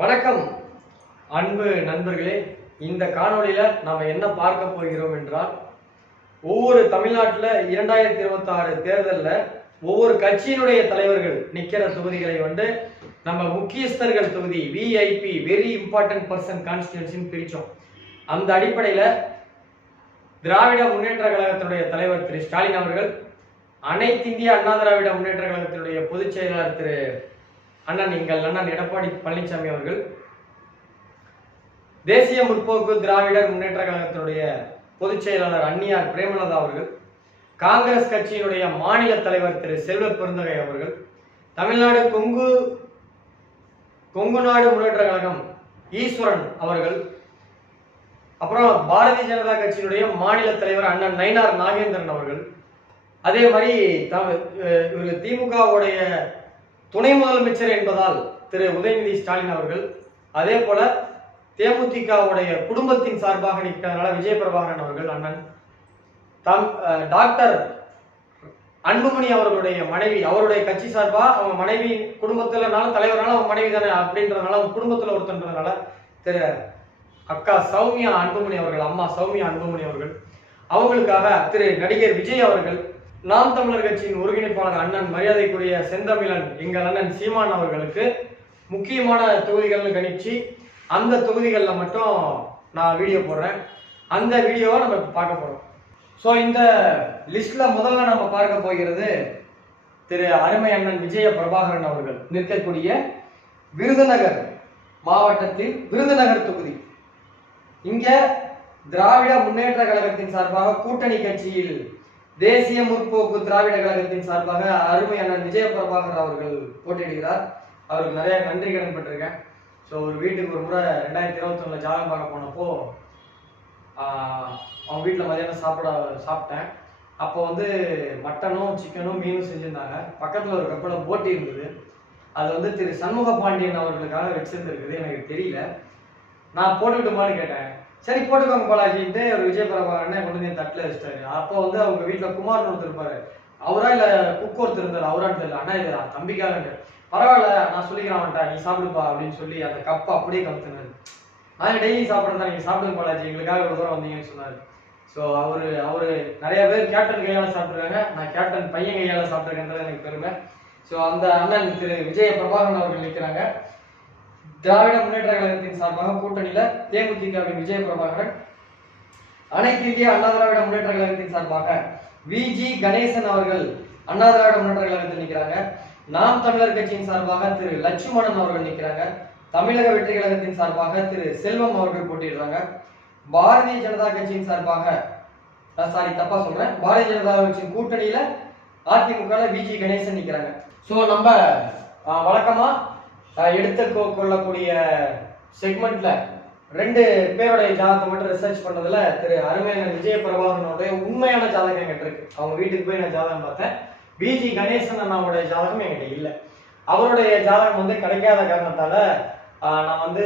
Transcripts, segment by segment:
வணக்கம் அன்பு நண்பர்களே. இந்த காணொளியில நாம என்ன பார்க்க போகிறோம் என்றால், ஒவ்வொரு தமிழ்நாட்டில் 2026 தேர்தலில் ஒவ்வொரு கட்சியினுடைய தலைவர்கள் நிக்கிற தொகுதிகளை நம்ம முக்கியஸ்தர்கள் தொகுதி விஐபி வெரி இம்பார்ட்டன்ட் பர்சன் கான்ஸ்டிடியூன்சின்னு பிரிச்சோம். அந்த அடிப்படையில் திராவிட முன்னேற்ற கழகத்தினுடைய தலைவர் திரு ஸ்டாலின் அவர்கள், அனைத்து இந்திய அண்ணா திராவிட முன்னேற்ற கழகத்தினுடைய பொதுச் செயலாளர் திரு அண்ணன் எடப்பாடி பழனிசாமி அவர்கள், தேசிய முற்போக்கு திராவிடர் முன்னேற்ற கழகத்தினுடைய பொதுச் செயலாளர் அன்னியார் பிரேமலதா அவர்கள், காங்கிரஸ் கட்சியினுடைய மாநில தலைவர் திரு செல்வ பெருந்தகை அவர்கள், தமிழ்நாடு கொங்கு நாடு முன்னேற்ற கழகம் ஈஸ்வரன் அவர்கள், அப்புறம் பாரதிய ஜனதா கட்சியினுடைய மாநில தலைவர் அண்ணன் நயினார் நாகேந்திரன் அவர்கள், அதே மாதிரி திமுகவுடைய துணை முதலமைச்சர் என்பதால் திரு உதயநிதி ஸ்டாலின் அவர்கள், அதே போல தேமுதிகவுடைய குடும்பத்தின் சார்பாக நிற்கிறதுனால விஜய பிரபாகரன் அவர்கள் அண்ணன், டாக்டர் அன்புமணி அவர்களுடைய மனைவி, அவருடைய கட்சி சார்பா அவங்க மனைவி குடும்பத்திலனால தலைவரான அவங்க மனைவி தானே அப்படின்றதுனால அவங்க குடும்பத்தில் ஒருத்தன்றதுனால திரு அக்கா சௌமியா அன்புமணி அவர்கள், அம்மா சௌமியா அன்புமணி அவர்கள், அவங்களுக்காக திரு நடிகர் விஜய் அவர்கள், நாம் தமிழர் கட்சியின் ஒருங்கிணைப்பாளர் அண்ணன் மரியாதைக்குரிய செந்தமிழன் எங்கள் அண்ணன் சீமான் அவர்களுக்கு முக்கியமான தொகுதிகள்னு கணிச்சு அந்த தொகுதிகளில் மட்டும் நான் வீடியோ போடுறேன். அந்த வீடியோவை நம்ம பார்க்க போறோம். ஸோ இந்த லிஸ்ட்ல முதல்ல நம்ம பார்க்க போகிறது திரு அருமை அண்ணன் விஜய பிரபாகரன் அவர்கள் நிற்கக்கூடிய விருதுநகர் மாவட்டத்தில் விருதுநகர் தொகுதி. இங்க திராவிட முன்னேற்ற கழகத்தின் சார்பாக கூட்டணி கட்சியில் தேசிய முற்போக்கு திராவிட கழகத்தின் சார்பாக அருமை அண்ணன் விஜய பிரபாகர் அவர்கள் போட்டியிடுகிறார். அவருக்கு நிறைய நன்றி கடன் பட்டிருக்கேன். ஸோ ஒரு வீட்டுக்கு ஒரு முறை 2021 ஜாதகம் பார்க்க போனப்போ அவங்க வீட்டில் மதியானம் சாப்பிட்டேன். அப்போ மட்டனும் சிக்கனும் மீனும் செஞ்சுருந்தாங்க. பக்கத்தில் ஒரு கப்பலில் போட்டி இருந்தது. அது திரு சண்முக பாண்டியன் அவர்களுக்காக வச்சிருந்துருக்குது. எனக்கு தெரியல. நான் போட்டுக்கிட்டோமான்னு கேட்டேன். சரி போட்டுக்கோங்க பாலாஜின்ட்டு ஒரு விஜய பிரபாகரனை கொண்டு வந்து தட்டில் வச்சிட்டாரு. அப்போ அவங்க வீட்டில் குமார்னு ஒருத்தர் இருப்பாரு. அவரா இல்லை குக் ஒருத்தர் இருந்தார். அவரான்னு தெரியல. அண்ணா இது தம்பிக்காக பரவாயில்ல நான் சொல்லிக்கிறேன் நீ சாப்பிடுப்பா அப்படின்னு சொல்லி அந்த கப்பை அப்படியே கமுத்துனாரு. நாங்கள் டெய்லி சாப்பிட்றதா நீங்கள் சாப்பிடுங்க பாலாஜி எங்களுக்காக ஒரு தூரம் வந்தீங்கன்னு சொன்னார். ஸோ அவரு நிறைய பேர் கேப்டன் கையால் சாப்பிட்ருக்காங்க. நான் கேப்டன் பையன் கையால் சாப்பிட்ருக்கேன்றது எனக்கு பெருமை. ஸோ அந்த அண்ணன் திரு விஜய பிரபாகரன் அவர்கள் நிற்கிறாங்க. திராவிட முன்னேற்ற கழகத்தின் சார்பாக கூட்டணியில தேமுதிகவின் விஜய பிரபாகரன், அனைத்து இந்திய அண்ணா திராவிட முன்னேற்ற கழகத்தின் சார்பாக விஜி கணேசன் அவர்கள் அண்ணா திராவிட முன்னேற்ற கழகத்தில் நிற்கிறாங்க. நாம் தமிழர் கட்சியின் சார்பாக திரு லட்சுமணன் அவர்கள் நிற்கிறாங்க. தமிழக வெற்றி கழகத்தின் சார்பாக திரு செல்வம் அவர்கள் போட்டியிடுறாங்க. பாரதிய ஜனதா கட்சியின் சார்பாக பாரதிய ஜனதா கட்சியின் கூட்டணியில அதிமுக விஜி கணேசன் நிற்கிறாங்க. ஸோ நம்ம வழக்கமா எடுத்து கொள்ளக்கூடிய செக்மெண்ட்ல 2 பேருடைய ஜாதகத்தை மட்டும் ரிசர்ச் பண்ணதுல திரு அருமையான விஜய பிரபாகரனுடைய உண்மையான ஜாதகம் என்கிட்ட இருக்கு. அவங்க வீட்டுக்கு போய் நான் ஜாதகம் பார்த்தேன். விஜி கணேசன் அண்ணாவுடைய ஜாதகம் என்கிட்ட இல்லை. அவருடைய ஜாதகம் கிடைக்காத காரணத்தால நான்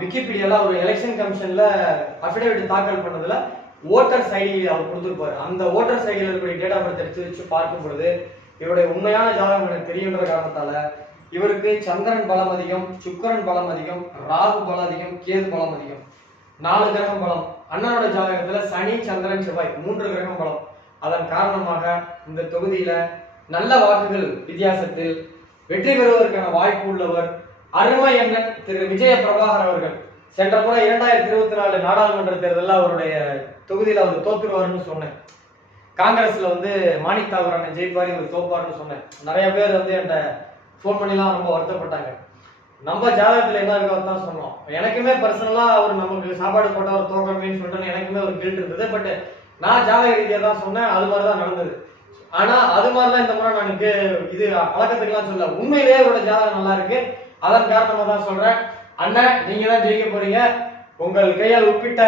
விக்கிபீடியால ஒரு எலெக்ஷன் கமிஷன்ல அபிடேவிட் தாக்கல் பண்ணதுல ஓட்டர்ஸ் ஐடி அவர் கொடுத்துருப்பாரு. அந்த ஓட்டர்ஸ் ஐடியில் இருக்கக்கூடிய டேட் ஆஃப் பர்த் எடுத்து வச்சு பார்க்கும் பொழுது இவருடைய உண்மையான ஜாதகம் எனக்கு தெரியுன்ற காரணத்தால இவருக்கு சந்திரன் பலம் அதிகம், சுக்கரன் பலம் அதிகம், ராகு பலம் அதிகம், கேது பலம் அதிகம், 4 கிரகம் பலம். அண்ணனோட ஜாதகத்துல சனி, சந்திரன், செவ்வாய் 3 கிரகம் பலம். அதன் காரணமாக இந்த தொகுதியில நல்ல வாக்குகள் வித்தியாசத்தில் வெற்றி பெறுவதற்கான வாய்ப்பு உள்ளவர் அருமை அண்ணன் திரு விஜய பிரபாகர் அவர்கள். சென்ற முறை 2024 நாடாளுமன்ற தேர்தலில் அவருடைய தொகுதியில் அவர் தோத்துருவாருன்னு சொன்னேன். காங்கிரஸ்ல மாணிக் தாகூர் அண்ணன் ஜெயிப்பாரி ஒரு தோப்பாருன்னு சொன்னேன். நிறைய பேர் என்கிட்ட ஃபோன் பண்ணிலாம் ரொம்ப வருத்தப்பட்டாங்க. நம்ம ஜாதகத்துல என்ன இருக்கோ தான் சொன்னோம். எனக்குமே பர்சனலா அவர் நமக்கு சாப்பாடு போட்ட ஒரு தோக்கணுமேன்னு சொல்லிட்டு எனக்குமே ஒரு கில்ட் இருந்தது. பட் நான் ஜாதக ரீதியாக தான் சொன்னேன். அது மாதிரிதான் நடந்தது. ஆனா அது மாதிரிதான் இந்த முறை நான் இது பழக்கத்துக்குலாம் சொல்ல, உண்மையிலேயே அவரோட ஜாதகம் நல்லா இருக்கு. அதன் காரணமா தான் சொல்றேன். அண்ணன் நீங்க தான் ஜெயிக்க போறீங்க. உங்கள் கையால் உட்பிட்ட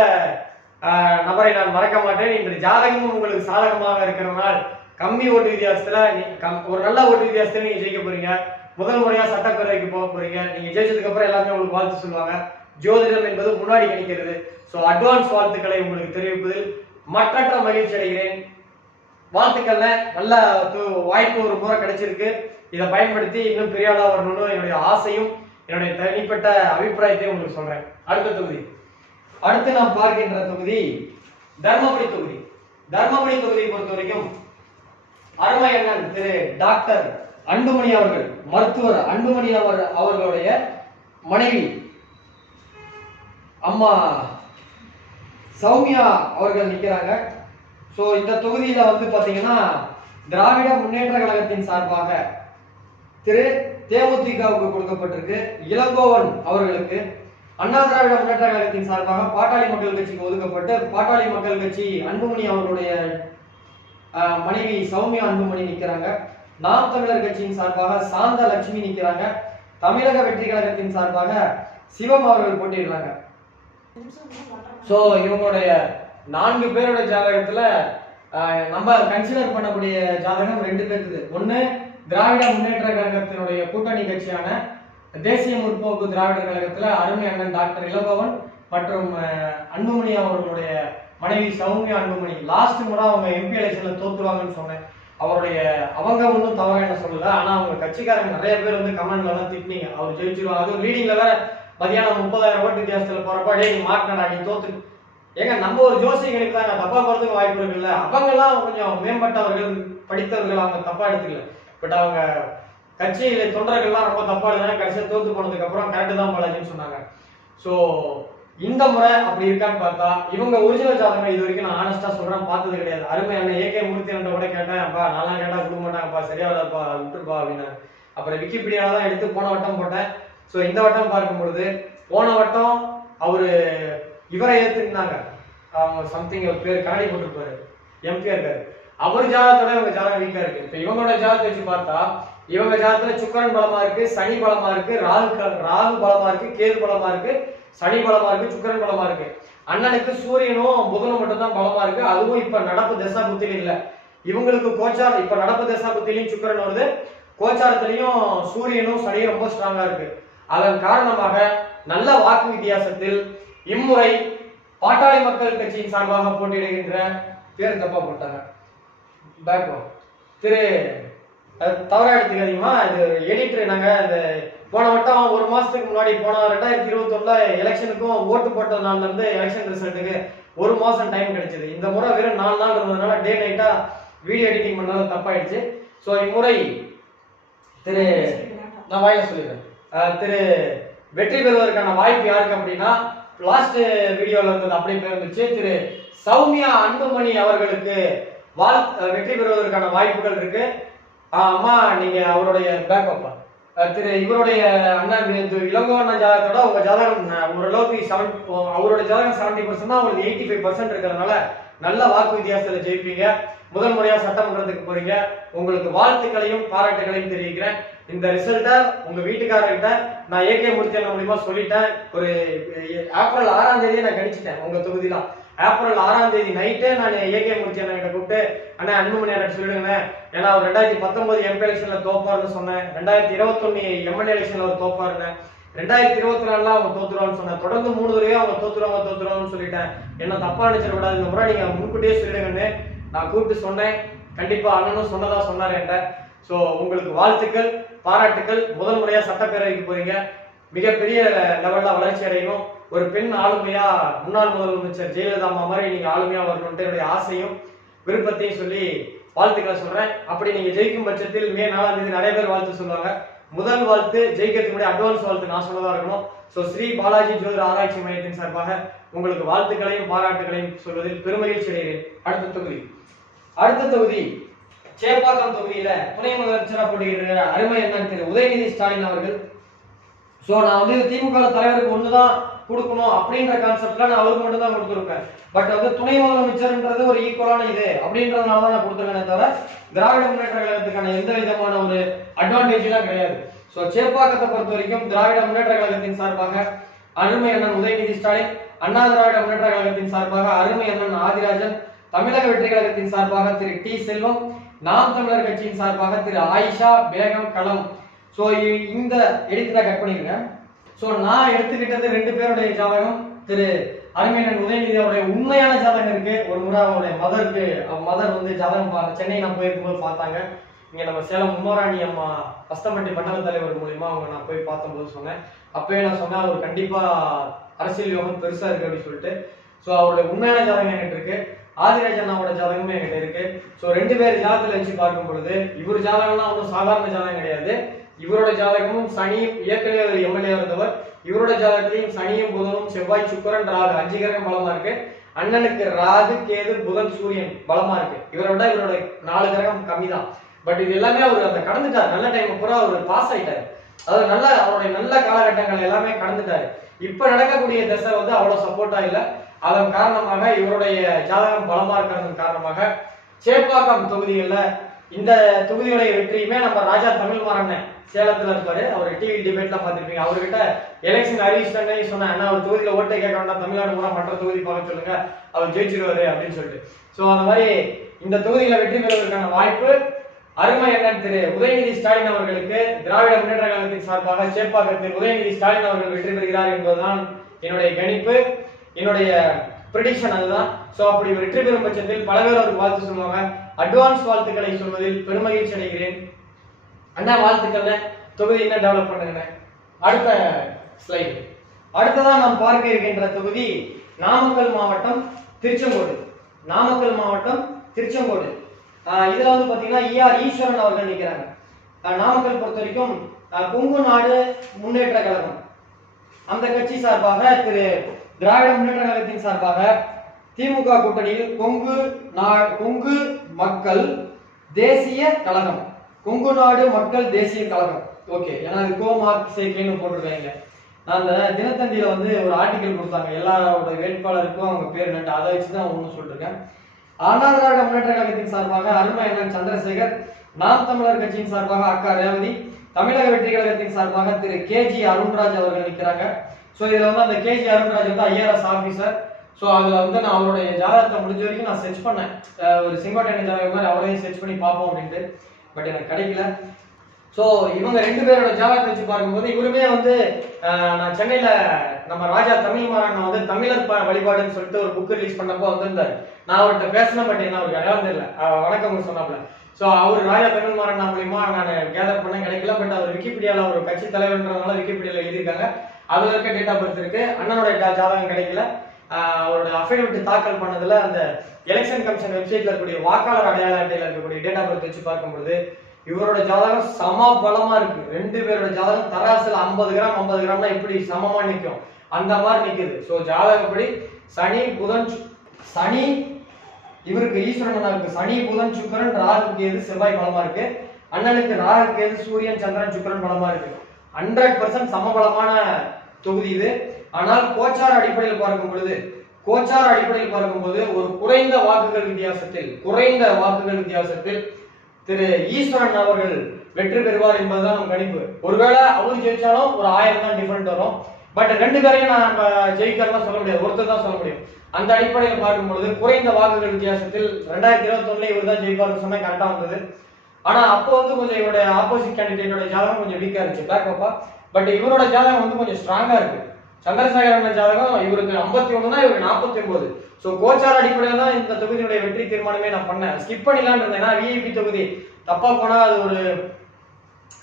நபரை நான் மறக்க மாட்டேன். இன்று ஜாதகமும் உங்களுக்கு சாதகமாக இருக்கிறனால் கம்மி ஓட்டு வித்தியாசத்துல ஒரு நல்ல ஓட்டு வித்தியாசத்துல நீங்க ஜெயிக்க போறீங்க. முதல் முறையா சட்டப்பேரவைக்கு போக போறீங்க. நீங்க ஜெயிச்சதுக்கு அப்புறம் எல்லாருமே உங்களுக்கு வாழ்த்து சொல்லுவாங்க. ஜோதிடம் என்பது முன்னாடி கிடைக்கிறது. ஸோ அட்வான்ஸ் வாழ்த்துக்களை உங்களுக்கு தெரிவிப்பதில் மற்றற்ற மகிழ்ச்சி அடைகிறேன். வாழ்த்துக்கள்ல நல்ல வாய்ப்பு ஒரு முறை கிடைச்சிருக்கு. இதை பயன்படுத்தி இன்னும் பெரிய ஆளா வரணும்னு என்னுடைய ஆசையும் என்னுடைய தனிப்பட்ட அபிப்பிராயத்தை உங்களுக்கு சொல்றேன். அடுத்த தொகுதி, அடுத்து நாம் பார்க்கின்ற தொகுதி தர்மபுரி தொகுதி. தர்மபுரி தொகுதியை பொறுத்த வரைக்கும் அருமை அண்ணன் திரு டாக்டர் அன்புமணி அவர்கள், மருத்துவர் அன்புமணி அவர்களுடைய மனைவி அம்மா சௌமியா அவர்கள் நிற்கிறாங்க. ஸோ இந்த தொகுதியில வந்து பாத்தீங்கன்னா திராவிட முன்னேற்ற கழகத்தின் சார்பாக திரு தேமுதிகவுக்கு கொடுக்கப்பட்டிருக்கு, இளங்கோவன் அவர்களுக்கு. அண்ணா திராவிட முன்னேற்ற கழகத்தின் சார்பாக பாட்டாளி மக்கள் கட்சிக்கு ஒதுக்கப்பட்டு பாட்டாளி மக்கள் கட்சி அன்புமணி அவர்களுடைய மனைவி சௌமியா அன்புமணி நிற்கிறாங்க. நாம் தமிழர் கட்சியின் சார்பாக சாந்த லட்சுமி நிற்கிறாங்க. தமிழக வெற்றி கழகத்தின் சார்பாக சிவம் அவர்கள் போட்டிடுறாங்க. சோ இவங்களுடைய 4 பேருடைய ஜாதகத்துல நம்ம கன்சிடர் பண்ணக்கூடிய ஜாதகம் 2 பேருக்கு. ஒண்ணு திராவிட முன்னேற்ற கழகத்தினுடைய கூட்டணி கட்சியான தேசிய முற்போக்கு திராவிடர் கழகத்துல அருமை அண்ணன் டாக்டர் இளங்கோவன் மற்றும் அன்புமணி அவர்களுடைய மனைவி சௌமியா அன்புமணி. லாஸ்ட் முறை அவங்க எம்பி எலெக்ஷன்ல தோத்துருவாங்கன்னு சொன்னேன். அவங்க ஒன்றும் தவறா என்ன சொல்லல. ஆனா அவங்க கட்சிக்காரங்க நிறைய பேர் வந்து கமெண்ட்ல எல்லாம் திட்டினீங்க, அவர் ஜெயிச்சிருவாங்க. அதுவும் லீடிங்ல வேற மதியானம் 30,000 ஓட்டு வித்தியாசத்துல போறப்ப டே நீ மாட்டினடா நீ தோத்து. ஏங்க நம்ம ஒரு ஜோசியர்களுக்கு தாங்க தப்பா போறதுக்கு வாய்ப்பு இருக்குல்ல. அவங்க எல்லாம் கொஞ்சம் மேம்பட்டவர்கள், படித்தவர்கள், அவங்க தப்பா எடுத்துக்கல. பட் அவங்க கட்சியில தொண்டர்கள்லாம் ரொம்ப தப்பா இருந்தாங்க. கடைசியா தோத்து போனதுக்கு அப்புறம் கரெக்ட் தான் பாலாஜின்னு சொன்னாங்க. சோ இந்த முறை அப்படி இருக்கான்னு பார்த்தா இவங்க ஒரிஜினல் ஜாதகம் இது வரைக்கும் நான் ஆனஸ்டா சொல்றேன் பார்த்தது கிடையாது. அருமை அண்ணன் ஏகே மூர்த்தி என்ற கூட கேட்டேன், அப்பா நல்லா கேட்டா கொடுக்க மாட்டாங்கப்பா, சரியா வராப்பா விட்டுருப்பா அப்படின்னு. அப்புறம் விக்கிபீடியால தான் எடுத்து போன வட்டம் போட்டேன். ஸோ இந்த வட்டம் பார்க்கும் பொழுது போன வட்டம் அவரு இவரை ஏத்துனாங்க, சம்திங் ஒரு பேர் கண்ணாடி போட்டிருப்பாரு, எம்பியா இருக்காரு. அவர் ஜாதகத்தோட இவங்க ஜாதகம் வீக்கா இருக்கு. இப்ப இவங்களோட ஜாதகத்தை வச்சு பார்த்தா இவங்க ஜாதகத்துல சுக்கரன் பலமா இருக்கு, சனி பலமா இருக்கு, ராகு பலமா இருக்கு, கேது பலமா இருக்கு, சனி பலமா இருக்கு, சுக்கரன் பலமா இருக்கு. அண்ணனுக்கு சூரியனும் புதனும் மட்டும் தான் பலமா இருக்கு. அதுவும் இப்ப நடப்பு தசா புத்தியில இல்ல. இவங்களுக்கு கோச்சார் இப்ப நடப்பு தசா புத்திலையும் சுக்கரன் வருது, கோச்சாரத்திலையும் சூரியனும் சனியும் ரொம்ப ஸ்ட்ராங்கா இருக்கு. அதன் காரணமாக நல்ல வாக்கு வித்தியாசத்தில் இம்முறை பாட்டாளி மக்கள் கட்சியின் சார்பாக போட்டியிடுகின்ற பேர் தப்பா போட்டாங்க திரு தவறா எடுத்துக்காதீங்கம்மா. இது எடிட்டர். நாங்க இந்த போன வட்டம் 1 மாசத்துக்கு முன்னாடி போன 2021 எலெக்ஷனுக்கும் ஓட்டு போட்ட நாள்ல இருந்து எலெக்ஷன் ரிசல்ட்டுக்கு 1 மாசம் டைம் கிடைச்சது. இந்த முறை வெறும் 4 நாள் இருந்ததுனால டே நைட்டா வீடியோ எடிட்டிங் பண்ணாலும் தப்பாயிடுச்சு. ஸோ இம்முறை திரு நான் வாயில சொல்லிடுறேன், திரு வெற்றி பெறுவதற்கான வாய்ப்பு யாருக்கு அப்படின்னா லாஸ்ட் வீடியோல இருந்தது அப்படியே இருந்துச்சு, திரு சௌமியா அன்புமணி அவர்களுக்கு வெற்றி பெறுவதற்கான வாய்ப்புகள் இருக்கு. அம்மா நீங்க அவருடைய பேக்கப்பா திரு இவருடைய அண்ணன் இளங்கோ அண்ணன் ஜாதகத்தோட உங்க ஜாதகம் ஓரளவுக்கு அவருடைய ஜாதகம் 70% தான், உங்களுக்கு 85% இருக்கிறதுனால நல்ல வாக்கு வித்தியாசத்துல ஜெயிப்பீங்க. முதல் முறையா சட்டமன்றத்துக்கு போறீங்க. உங்களுக்கு வாழ்த்துக்களையும் பாராட்டுகளையும் தெரிவிக்கிறேன். இந்த ரிசல்ட்டை உங்க வீட்டுக்காரர்கிட்ட நான் ஏகே மூர்த்தி மூலியமா சொல்லிட்டேன். ஒரு ஏப்ரல் 6ஆம் தேதியை நான் கணிச்சிட்டேன். உங்க தொகுதியில ஏப்ரல் 6ஆம் தேதி நைட்டே நான் ஏகே மூர்த்தி அண்ணன் கூப்பிட்டு அண்ணா அன்புமணி அண்ணன் சொல்லிடுங்க, ஏன்னா அவர் 2019 எம்பி எலெக்ஷன்ல தோப்பாருன்னு சொன்னேன், 2021 எம்எல்ஏ எலெக்ஷன்ல அவர் தோப்பாருன்னு, 2024 அவங்க தோத்துருவான்னு சொன்னேன். தொடர்ந்து 3 தடவையும் அவங்க தோத்துருவாங்கன்னு சொல்லிட்டேன். என்ன தப்பா நினைச்சிடக்கூடாது, இந்த முறை நீங்க முன்கூட்டியே சொல்லிடுங்கன்னு நான் கூப்பிட்டு சொன்னேன். கண்டிப்பா அண்ணனும் சொன்னதா சொன்னாரு என்கிட்ட. ஸோ உங்களுக்கு வாழ்த்துக்கள், பாராட்டுக்கள். முதல் முறையா சட்டப்பேரவைக்கு போறீங்க, மிகப்பெரிய லெவல்ல வளர்ச்சி அடையணும். ஒரு பெண் ஆளுமையா முன்னாள் முதலமைச்சர் ஜெயலலிதா அம்மா மாதிரி நீங்க ஆளுமையா வரணும்ட்டு என்னுடைய ஆசையும் விருப்பத்தையும் சொல்லி வாழ்த்துக்களை சொல்றேன். அப்படி நீங்க ஜெயிக்கும் பட்சத்தில் மே 4ஆம் தேதி நிறைய பேர் வாழ்த்து சொல்லுவாங்க. முதல் வாழ்த்து ஜெயிக்கிறதுக்கு முன்னாடி அட்வான்ஸ் வாழ்த்து நான் சொன்னதா இருக்கணும். ஸோ ஸ்ரீ பாலாஜி ஜோதிட ஆராய்ச்சி மையத்தின் சார்பாக உங்களுக்கு வாழ்த்துக்களையும் பாராட்டுகளையும் சொல்வதில் பெருமகிழ்ச்சி அடைகிறேன். அடுத்த தொகுதி சேப்பாக்கம் தொகுதியில துணை முதலமைச்சராக போட்டியிடுற அருமை அண்ணன் திரு உதயநிதி ஸ்டாலின் அவர்கள். ஸோ நான் வந்து திமுக தலைவருக்கு ஒண்ணுதான் கொடுக்கணும் அப்படின்ற கான்செப்ட்ல நான் அவருக்கு மட்டும் தான் கொடுத்துருப்பேன். பட் வந்து துணை முதலமைச்சர்ன்றது ஒரு ஈக்குவலான இது அப்படின்றதுனால தான் நான் கொடுத்துருக்கேனே தவிர திராவிட முன்னேற்ற கழகத்துக்கான எந்த விதமான ஒரு அட்வான்டேஜ்லாம் கிடையாது. ஸோ சேப்பாக்கத்தை பொறுத்த வரைக்கும் திராவிட முன்னேற்ற கழகத்தின் சார்பாக அருமை அண்ணன் உதயநிதி ஸ்டாலின், அண்ணா திராவிட முன்னேற்ற கழகத்தின் சார்பாக அருமை அண்ணன் ஆதிராஜன், தமிழக வெற்றி கழகத்தின் சார்பாக திரு டி செல்வம், நாம் தமிழர் கட்சியின் சார்பாக திரு ஆயிஷா பேகம் களம். ஸோ இந்த எடுத்து கட் பண்ணிருங்க. ஸோ நான் எடுத்துக்கிட்டது 2 பேருடைய ஜாதகம். திரு அருமையண்ணன் உதயநிதி அவருடைய உண்மையான ஜாதகம் இருக்கு. ஒரு முறை அவருடைய மதர் வந்து ஜாதகம் சென்னை நான் போயிருக்கும்போது பார்த்தாங்க. இங்க நம்ம சேலம் உம்மராணி அம்மா அஸ்தம்பட்டி மண்டல தலைவர் மூலியமா அவங்க நான் போய் பார்த்தபோது சொன்னேன். அப்பயே நான் சொன்னேன் அவர் கண்டிப்பா அரசியல் யோகம் பெருசா இருக்கு அப்படின்னு சொல்லிட்டு. ஸோ அவருடைய உண்மையான ஜாதகம் என்கிட்ட இருக்கு, ஆதிராஜ் அண்ணாவோட ஜாதகமே என்கிட்ட இருக்கு. ஸோ 2 பேர் ஜாதகத்துல வச்சு பார்க்கும் பொழுது இவர் ஜாதகம்னா ஒன்றும் சாதாரண ஜாதகம் கிடையாது. இவரோட ஜாதகமும் சனி ஏற்கனவே அவர் எம்எல்ஏ இருந்தவர். இவரோட ஜாதகத்திலையும் சனியும் புதனும் செவ்வாய் சுக்கிரன் ராகு 5 கிரகம் பலமா இருக்கு. அண்ணனுக்கு ராகு கேது புதன் சூரியன் பலமா இருக்கு. இவரோட 4 கிரகம் கம்மி தான். பட் இது எல்லாமே அவர் அந்த கடந்துட்டார். நல்ல டைம் பூரா அவர் பாஸ் ஆயிட்டாரு. அதாவது நல்ல அவருடைய நல்ல காலகட்டங்கள் எல்லாமே கடந்துட்டாரு. இப்ப நடக்கக்கூடிய திசை வந்து அவ்வளவு சப்போர்ட்டா இல்லை. அதன் காரணமாக இவருடைய ஜாதகம் பலமா இருக்கிறதன் காரணமாக சேப்பாக்கம் தொகுதிகள்ல இந்த தொகுதிகளுடைய வெற்றியுமே நம்ம ராஜா தமிழ்மாறன் சேலத்துல இருப்பாரு. அவர் டிவி டிபேட்லாம் பார்த்திருப்பீங்க. அவர்கிட்ட எலெக்ஷன் அறிவிச்சுட்டே சொன்னேன், அண்ணா அவர் தொகுதியில ஓட்டை கேட்க வேண்டாம், தமிழ்நாடு கூட மற்ற தொகுதி பார்க்க சொல்லுங்க, அவர் ஜெயிச்சிருவாரு அப்படின்னு சொல்லிட்டு. ஸோ அந்த மாதிரி இந்த தொகுதியில வெற்றி பெறுவதற்கான வாய்ப்பு அருமை அண்ணன் திரு உதயநிதி ஸ்டாலின் அவர்களுக்கு திராவிட முன்னேற்ற கழகத்தின் சார்பாக சேப்பாக்கத்தில் உதயநிதி ஸ்டாலின் அவர்கள் வெற்றி பெறுகிறார் என்பதுதான் என்னுடைய கணிப்பு, என்னுடைய ப்ரெடிக்ஷன் அதுதான். ஸோ அப்படி வெற்றி பெறும் பட்சத்தில் பல பேர் அவருக்கு வாழ்த்து சொல்லுவாங்க. அட்வான்ஸ் வாழ்த்துக்களை சொல்வதில் பெருமகிழ்ச்சி அடைகிறேன். அண்ணா வாழ்த்துக்கள், தொகுதி என்ன டெவலப் பண்ணுங்க. அடுத்த ஸ்லைடு. அடுத்ததான் நாம் பார்க்க இருக்கின்ற தொகுதி நாமக்கல் மாவட்டம் திருச்செங்கோடு. நாமக்கல் மாவட்டம் திருச்செங்கோடு. இதுல வந்து பாத்தீங்கன்னா ER ஈஸ்வரன் அவர்கள் நிற்கிறாங்க. நாமக்கல் பொறுத்த வரைக்கும் கொங்கு நாடு முன்னேற்ற கழகம் அந்த கட்சி சார்பாக திரு திராவிட முன்னேற்ற கழகத்தின் சார்பாக திமுக கூட்டணியில் கொங்கு மக்கள் தேசிய கழகம், கொங்கு நாடு மக்கள் தேசிய கழகம். ஓகே, ஏன்னா அது கோமார்க் சேர்க்கைன்னு போட்டிருக்காங்க. நான் அந்த தினத்தந்தியில வந்து ஒரு ஆர்டிகல் கொடுத்தாங்க, எல்லாரோட வேட்பாளருக்கும் அவங்க பேர் என்னட்டு, அதை வச்சுதான் ஒண்ணு சொல்லிருக்கேன். அண்ணா திராவிட முன்னேற்ற கழகத்தின் சார்பாக அருமை அண்ணன் சந்திரசேகர், நாம் தமிழர் கட்சியின் சார்பாக அக்கா ரேவதி, தமிழக வெற்றி கழகத்தின் சார்பாக திரு KG அருண்ராஜ் அவர்கள் நிற்கிறாங்க. ஸோ இதுல வந்து அந்த KG அருண்ராஜ் வந்து IRS ஆபீசர். ஸோ அதுல வந்து நான் அவருடைய ஜாதகத்தை முடிஞ்ச வரைக்கும் நான் செர்ச் பண்ணேன், ஒரு செங்கோட்டையன் ஜாதகம் மாதிரி அவரையும் செர்ச் பண்ணி பார்ப்போம் அப்படின்ட்டு. பட் எனக்கு கிடைக்கல. ஸோ இவங்க 2 பேரோட ஜாதகத்தை வச்சு பார்க்கும்போது இவருமே வந்து நான் சென்னையில நம்ம ராஜா தமிழ்மாறன் வந்து தமிழர் வழிபாடுன்னு சொல்லிட்டு ஒரு புக் ரிலீஸ் பண்ணப்போ வந்திருந்தாரு. நான் அவர்கிட்ட பேசினேன், பட் என்ன அவருக்கு அடையாளம் தெரியல. வணக்கம் சொன்னாப்ல. ஸோ அவர் ராஜா தமிழ்மாறன் மூலியமா நான் கேதர் பண்ண கிடைக்கல. பட் அவர் விக்கிபீடியால ஒரு கட்சி தலைவர்ன்றதுனால விக்கிபீடியால எழுதியிருக்காங்க. அதுல இருக்க டேட் ஆஃப் பர்த் இருக்கு. அண்ணனோட ஜாதகம் கிடைக்கல. அவரோட அஃபிடவிட் தாக்கல் பண்ணதுல அந்த எலெக்ஷன் கமிஷன் வெப்சைட்ல இருக்கக்கூடிய வாக்காளர் அடையாள அட்டையில இருக்கக்கூடிய டேட் ஆஃப் பர்த் வச்சு பார்க்கும்போது இவரோட ஜாதகம் சம பலமா இருக்கு. 2 பேரோட ஜாதகம் தராசுல 50 கிராம் 50 கிராம்னா எப்படி சமமா நிற்கும், அந்த மாதிரி நிக்குது. ஸோ ஜாதகப்படி சனி இவருக்கு ஈஸ்வரனுக்கு சனி புதன் சுக்கிரன் ராகு கேது செவ்வாய் பலமா இருக்கு. அண்ணனுக்கு ராகு கேது சூரியன் சந்திரன் சுக்கிரன் பலமா இருக்கு. 100% சமபலமான தொகுதி இது. ஆனால் கோச்சார அடிப்படையில் பார்க்கும்போது ஒரு குறைந்த வாக்குகள் வித்தியாசத்தில் திரு ஈஸ்வரன் அவர்கள் வெற்றி பெறுவார் என்பதுதான் நம் கணிப்பு. ஒருவேளை அவரு ஜெயிச்சாலும் ஒரு 1000 தான் டிஃபரெண்ட் வரும். பட் 2 பேரையும் நம்ம ஜெயிக்கிறதா சொல்ல முடியாது, ஒருத்தர் தான் சொல்ல முடியும். அந்த அடிப்படையில் பார்க்கும்பொழுது குறைந்த வாக்குகள் வித்தியாசத்தில் 2021 இவர் தான் ஜெயிப்பார்னு சொன்னா கரெக்டா வந்தது. ஆனா அப்போ வந்து கொஞ்சம் இவருடைய ஆப்போசிட் கேண்டிடேட்டோட ஜாதகம் கொஞ்சம் வீக்கா இருந்துச்சு, பேக்கப்பா. பட் இவரோட ஜாதகம் வந்து கொஞ்சம் ஸ்ட்ராங்கா இருக்கு. சந்திரசேகரன் ஜாதகம் இவருக்கு 51 தான், இவருக்கு 49. ஸோ கோச்சார அடிப்படையில் தான் இந்த தொகுதியுடைய வெற்றி தீர்மானமே நான் பண்ணேன். ஸ்கிப் பண்ணிடலான்னு இருந்தேன். ஏன்னா விஐபி தொகுதி தப்பா போனா அது ஒரு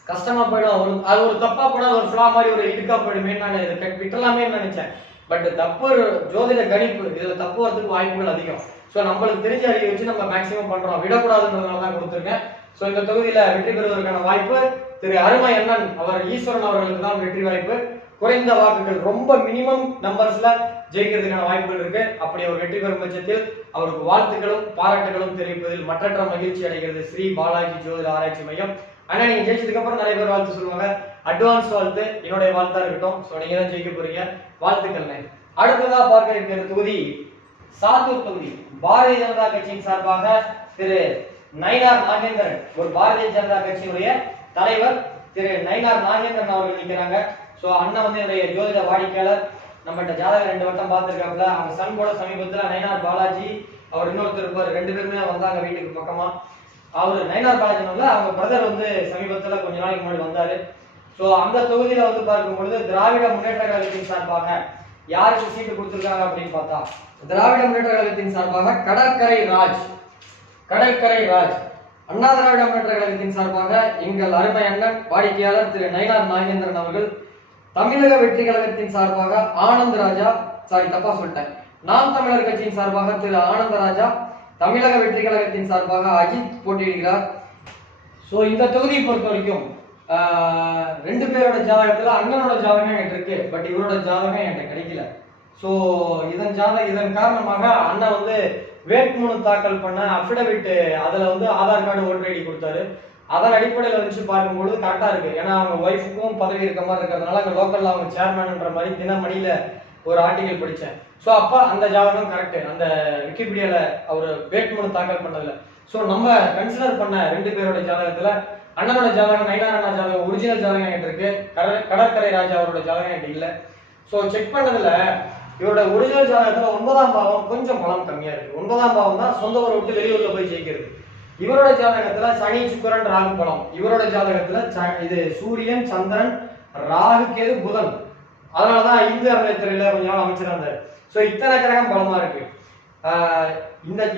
கஷ்டமா போயிடும், அது ஒரு தப்பா போனா ஒரு ஃபிளா மாதிரி ஒரு இடுக்கா போயிடுமே, நான் இதை விட்டுலாமே நினைச்சேன். பட் தப்பு ஜோதிட கணிப்பு, இதுல தப்பு வரதுக்கு வாய்ப்புகள் அதிகம். ஸோ நம்மளுக்கு தெரிஞ்ச அறிவை வச்சு நம்ம மேக்சிமம் பண்றோம், விடக்கூடாதுன்றதுனால தான் கொடுத்துருக்கேன். ஸோ இந்த தொகுதியில வெற்றி பெறுவதற்கான வாய்ப்பு திரு அருமை அண்ணன் ஈஸ்வரன் அவர்களுக்கு தான் வெற்றி வாய்ப்பு. குறைந்த வாக்குகள், ரொம்ப மினிமம் நம்பர்ஸ்ல ஜெயிக்கிறதுக்கான வாய்ப்புகள் இருக்கு. அப்படி அவர் வெற்றி பெறும் பட்சத்தில் அவருக்கு வாழ்த்துக்களும் பாராட்டுகளும் தெரிவிப்பதில் மற்றற்ற மகிழ்ச்சி அடைகிறது ஸ்ரீ பாலாஜி ஜோதிட ஆராய்ச்சி மையம். ஆனா நீங்க ஜெயிச்சதுக்கு அப்புறம் நிறைய பேர் வாழ்த்து சொல்லுவாங்க. அட்வான்ஸ் வாழ்த்து என்னுடைய வாழ்த்தா இருக்கட்டும். ஸோ நீங்க தான் ஜெயிக்க போறீங்க, வாழ்த்துக்கள். அடுத்ததா பார்க்க இருக்கிற தொகுதி சாத்தூர் தொகுதி. பாரதிய ஜனதா கட்சியின் சார்பாக திரு நயினார் நாகேந்திரன், ஒரு பாரதிய ஜனதா கட்சியினுடைய தலைவர் திரு நயினார் நாகேந்திரன் அவர்கள் நிற்கிறாங்க. ஸோ அண்ணன் வந்து என்னுடைய ஜோதிட வாடிக்கையாளர், நம்மகிட்ட ஜாதகம் 2 வட்டம் பார்த்துருக்காப்புல. அவங்க சன் கூட சமீபத்தில் நயினார் பாலாஜி அவர் இன்னொருத்தர் இருப்பார், 2 பேருமே வந்தாங்க வீட்டுக்கு பக்கமா. அவர் நயினார் பாலாஜி அவங்க பிரதர் வந்து சமீபத்தில் கொஞ்ச நாளைக்கு முன்னாடி வந்தாரு. ஸோ அந்த தொகுதியில வந்து பார்க்கும்பொழுது திராவிட முன்னேற்ற கழகத்தின் சார்பாக யாருக்கு சீட்டு கொடுத்துருக்காங்க அப்படின்னு பார்த்தா, திராவிட முன்னேற்ற கழகத்தின் சார்பாக கடற்கரை ராஜ் அண்ணா திராவிட முன்னேற்ற கழகத்தின் சார்பாக எங்கள் அருமை அண்ணன் வாடிக்கையாளர் திரு நயினார் நாகேந்திரன் அவர்கள், தமிழக வெற்றி கழகத்தின் சார்பாக ஆனந்த் ராஜா, தப்பா சொல்லிட்டேன், நாம் தமிழர் கட்சியின் சார்பாக திரு ஆனந்த ராஜா, தமிழக வெற்றி கழகத்தின் சார்பாக அஜித் போட்டியிடுகிறார். ஸோ இந்த தொகுதியை பொறுத்த வரைக்கும் 2 பேரோட ஜாதகத்துல அண்ணனோட ஜாதகம் என்கிட்ட இருக்கு, பட் இவரோட ஜாதகம் என்கிட்ட கிடைக்கல. ஸோ இதன் காரணமாக அண்ணன் வந்து வேட்புமனு தாக்கல் பண்ண அஃபிடவிட், அதுல வந்து ஆதார் கார்டு, ஓட்டர் ஐடி கொடுத்தாரு. அதன் அடிப்படையில் வச்சு பார்க்கும்பொழுது கரெக்டா இருக்கு. ஏன்னா அவங்க ஒய்ஃபுக்கும் பதவி இருக்க மாதிரி இருக்கிறதுனால அங்க லோக்கல்ல அவங்க சேர்மேன்ன்ற மாதிரி தினமணியில ஒரு ஆர்டிகல் படித்தேன். ஸோ அப்போ அந்த ஜாதகம் கரெக்ட், அந்த விக்கிபீடியால அவர் வேட்புமனு தாக்கல் பண்ணதில்ல. ஸோ நம்ம கன்சிடர் பண்ண 2 பேரோட ஜாதகத்துல அண்ணனோட ஜாதகம், நயினார் அண்ணா ஜாதகம், ஒரிஜினல் ஜாதகம் என்கிட்ட இருக்கு, கடற்கரை ராஜா அவரோட ஜாதகம் என்கிட்ட இல்லை. ஸோ செக் பண்ணதுல இவரோட ஒரிஜினல் ஜாதகத்துல 9ஆம் பாவம் கொஞ்சம் பலம் கம்மியா இருக்கு. 9ஆம் பாவம் தான் சொந்த ஊரை விட்டு வெளியூர்ல போய் ஜெயிக்கிறது. இவரோட ஜாதகத்துல சனி, சுக்கிரன், ராகு பலம். இவரோட ஜாதகத்துல இது சூரியன், சந்திரன், ராகு, கேது, புதன். அதனாலதான் இந்து அறநிலையத்துறையில கொஞ்சம் அமைச்சரா இருந்தாரு. ஸோ இத்தனை கிரகம் பலமா இருக்கு.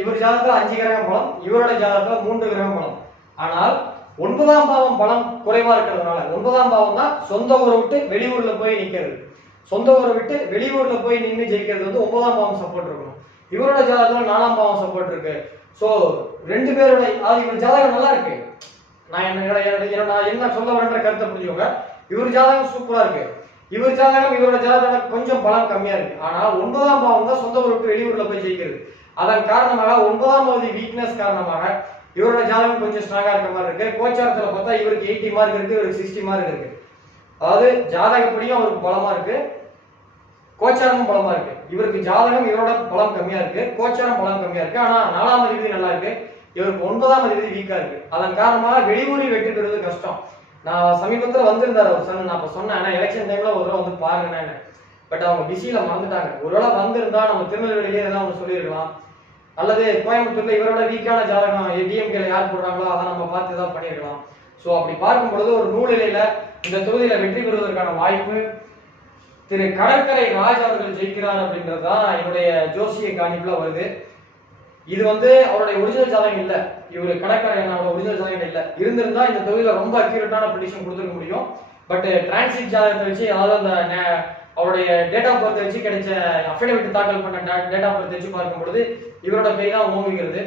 இவர் ஜாதகத்துல 5 கிரகம் பலம், இவரோட ஜாதகத்துல 3 கிரகம் பலம். ஆனால் 9ஆம் பாவம் பலம் குறைவா இருக்கிறதுனால, 9ஆம் பாவம் தான் சொந்த ஊரை விட்டு வெளியூர்ல போய் நிக்கிறது. சொந்த ஊரை விட்டு வெளியூர்ல போய் நின்று ஜெயிக்கிறது வந்து 9ஆம் பாவம் சப்போர்ட் இருக்கணும். இவரோட ஜாதகத்துல 4ஆம் பாவம் சப்போர்ட் இருக்கு. ஸோ 2 பேரோட இவர் ஜாதகம் நல்லா இருக்கு. நான் என்ன சொல்ல வரேன்ற கருத்தை புரிஞ்சுக்கோங்க. இவர் ஜாதகம் சூப்பரா இருக்கு. இவர் ஜாதகம் இவரோட ஜாதகம் கொஞ்சம் பலம் கம்மியா இருக்கு. ஆனா 9ஆம் பாவம் தான் சொந்த ஊரை விட்டு வெளியூர்ல போய் ஜெயிக்கிறது. அதன் காரணமாக 9ஆம் பாவதி வீக்னஸ் காரணமாக இவரோட ஜாதகம் கொஞ்சம் ஸ்ட்ராங்கா இருக்க மாதிரி இருக்கு. கோச்சாரத்துல பார்த்தா இவருக்கு 80 மார்க் இருக்கு, இவருக்கு 60 மார்க் இருக்கு. அதாவது ஜாதகப்படியும் அவருக்கு பலமா இருக்கு, கோச்சாரமும் பலமா இருக்கு. இவருக்கு ஜாதகம் இவரோட பலம் கம்மியா இருக்கு, கோச்சாரம் பலம் கம்மியா இருக்கு. ஆனா 4ஆம் அதிபதி நல்லா இருக்கு, இவருக்கு 9ஆம் அதிபதி வீக்கா இருக்கு. அதன் காரணமாக வெளியூரில் வெற்றி பெறுவது கஷ்டம். நான் சமீபத்துல வந்திருந்தாரு ஒரு சன், நான் அப்ப சொன்னேன் எலெக்ஷன் டைம்ல ஒரு தடவை வந்து பாருங்க. பட் அவங்க பிஸியில மறந்துட்டாங்க. ஒருவேளை வந்திருந்தா நம்ம திருநெல்வேலியிலே ஏதாவது ஒன்று சொல்லியிருக்கலாம், அல்லது கோயம்புத்தூர்ல இவரோட வீக்கான ஜாதகம் டிஎம்கேல யார் போடுறாங்களோ அதை நம்ம பார்த்து தான் பண்ணியிருக்கலாம். ஸோ அப்படி பார்க்கும் பொழுது ஒரு நூலிலையில இந்த தொகுதியில வெற்றி பெறுவதற்கான வாய்ப்பு திரு கடற்கரை ராஜ் அவர்கள் ஜெயிக்கிறார் அப்படின்றதுதான் என்னுடைய ஜோசிய காணிப்புல வருது. இது வந்து அவருடைய ஒரிஜினல் ஜாதகம் இல்ல, இவரு கடற்கரை அண்ணாவோட ஒரிஜினல் ஜாதகம் இல்ல. இருந்திருந்தா இந்த தொகுதியில ரொம்ப அக்யூரேட்டான ப்ரெடிக்ஷன் கொடுத்துருக்க முடியும். பட் டிரான்சிட் ஜாதகத்தை வச்சு, அதாவது அந்த அவருடைய டேட் ஆஃப் பர்த் வச்சு கிடைச்ச அஃபிடவிட் தாக்கல் பண்ண டேட் ஆஃப் பர்த் வச்சு பார்க்கும் பொழுது இவரோட கை தான் ஓங்குகிறது.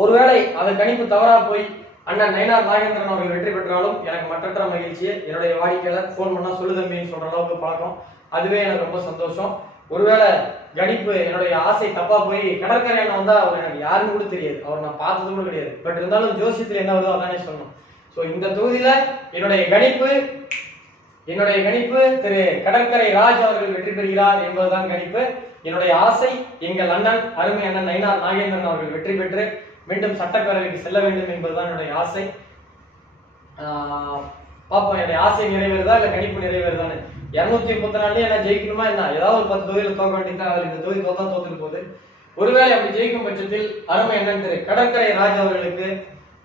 ஒருவேளை அது கணிப்பு தவறா போய் அண்ணன் நயினார் நாகேந்திரன் அவர்கள் வெற்றி பெற்றாலும் எனக்கு மற்றற்ற மகிழ்ச்சியை. என்னுடைய வாடிக்கையாளர் போன் பண்ணா சொல்லு தம்பின்னு சொல்ற அளவுக்கு பழக்கம், அதுவே எனக்கு ரொம்ப சந்தோஷம். ஒருவேளை கணிப்பு என்னுடைய ஆசை தப்பா போய் கடற்கரை அண்ணன் வந்தா அவர் எனக்கு யாருன்னு கூட தெரியாது, அவர் நான் பார்த்தது கூட கிடையாது. பட் இருந்தாலும் ஜோசியத்தில் என்ன வருதோ அதானே சொல்லணும். ஸோ இந்த தொகுதியில என்னுடைய கணிப்பு திரு கடற்கரை ராஜ் அவர்கள் வெற்றி பெறுகிறார் என்பதுதான் கணிப்பு. என்னுடைய ஆசை எங்கள் அண்ணன் அருமை அண்ணன் நயினார் நாகேந்திரன் அவர்கள் வெற்றி பெற்று மீண்டும் சட்டப்பேரவைக்கு செல்ல வேண்டும் என்பதுதான் என்னுடைய ஆசை. பாப்போம் என்னுடைய ஆசை நிறைவேறுதா இல்ல கணிப்பு நிறைவேறுதான்னு. 234 என்ன ஜெயிக்கணுமா என்ன, ஏதாவது ஒரு 10 தொகுதியில் தோக்க வேண்டியதான். இந்த தொகுதி தோத்தா தோத்துட்டு போகுது. ஒருவேளை அப்படி ஜெயிக்கும் பட்சத்தில் அருமை அண்ணன் திரு கடற்கரை ராஜ் அவர்களுக்கு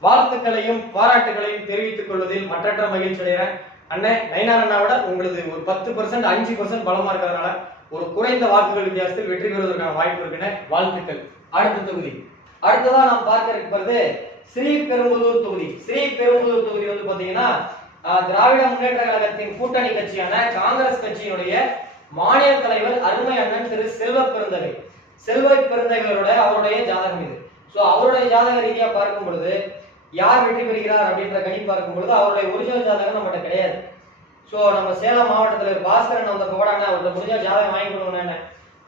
வாழ்த்துக்களையும் பாராட்டுகளையும் தெரிவித்துக் கொள்வதில் மற்றற்ற மகிழ்ச்சி அடைகிறேன். அண்ணன் நயினார் அண்ணாவோட உங்களது ஒரு 10%, 5% பலமா இருக்கிறதுனால ஒரு குறைந்த வாக்குகள் வித்தியாசத்தில் வெற்றி பெறுவதற்கான வாய்ப்பு இருக்குன்னு வாழ்த்துக்கள். அடுத்த தொகுதி அடுத்ததான் நாம் பார்க்க இருப்பது ஸ்ரீபெரும்புதூர் தொகுதி. ஸ்ரீபெரும்புதூர் தொகுதி வந்து பாத்தீங்கன்னா திராவிட முன்னேற்ற கழகத்தின் கூட்டணி கட்சியான காங்கிரஸ் கட்சியினுடைய மாநில தலைவர் அருமை அண்ணன் திரு செல்வ பெருந்தகையோட அவருடைய ஜாதகம் இது. சோ அவருடைய ஜாதக ரீதியா பார்க்கும் பொழுது யார் வெற்றி பெறுகிறார் அப்படின்ற கணிப்பு பார்க்கும் பொழுது அவருடைய ஒரிஜினல் ஜாதகம் நம்மகிட்ட கிடையாது. ஸோ நம்ம சேலம் மாவட்டத்தில் பாஸ்கரன் வந்த போடானே அவர்கிட்ட முடிஞ்சா ஜாதகம் வாங்கி கொடுங்க.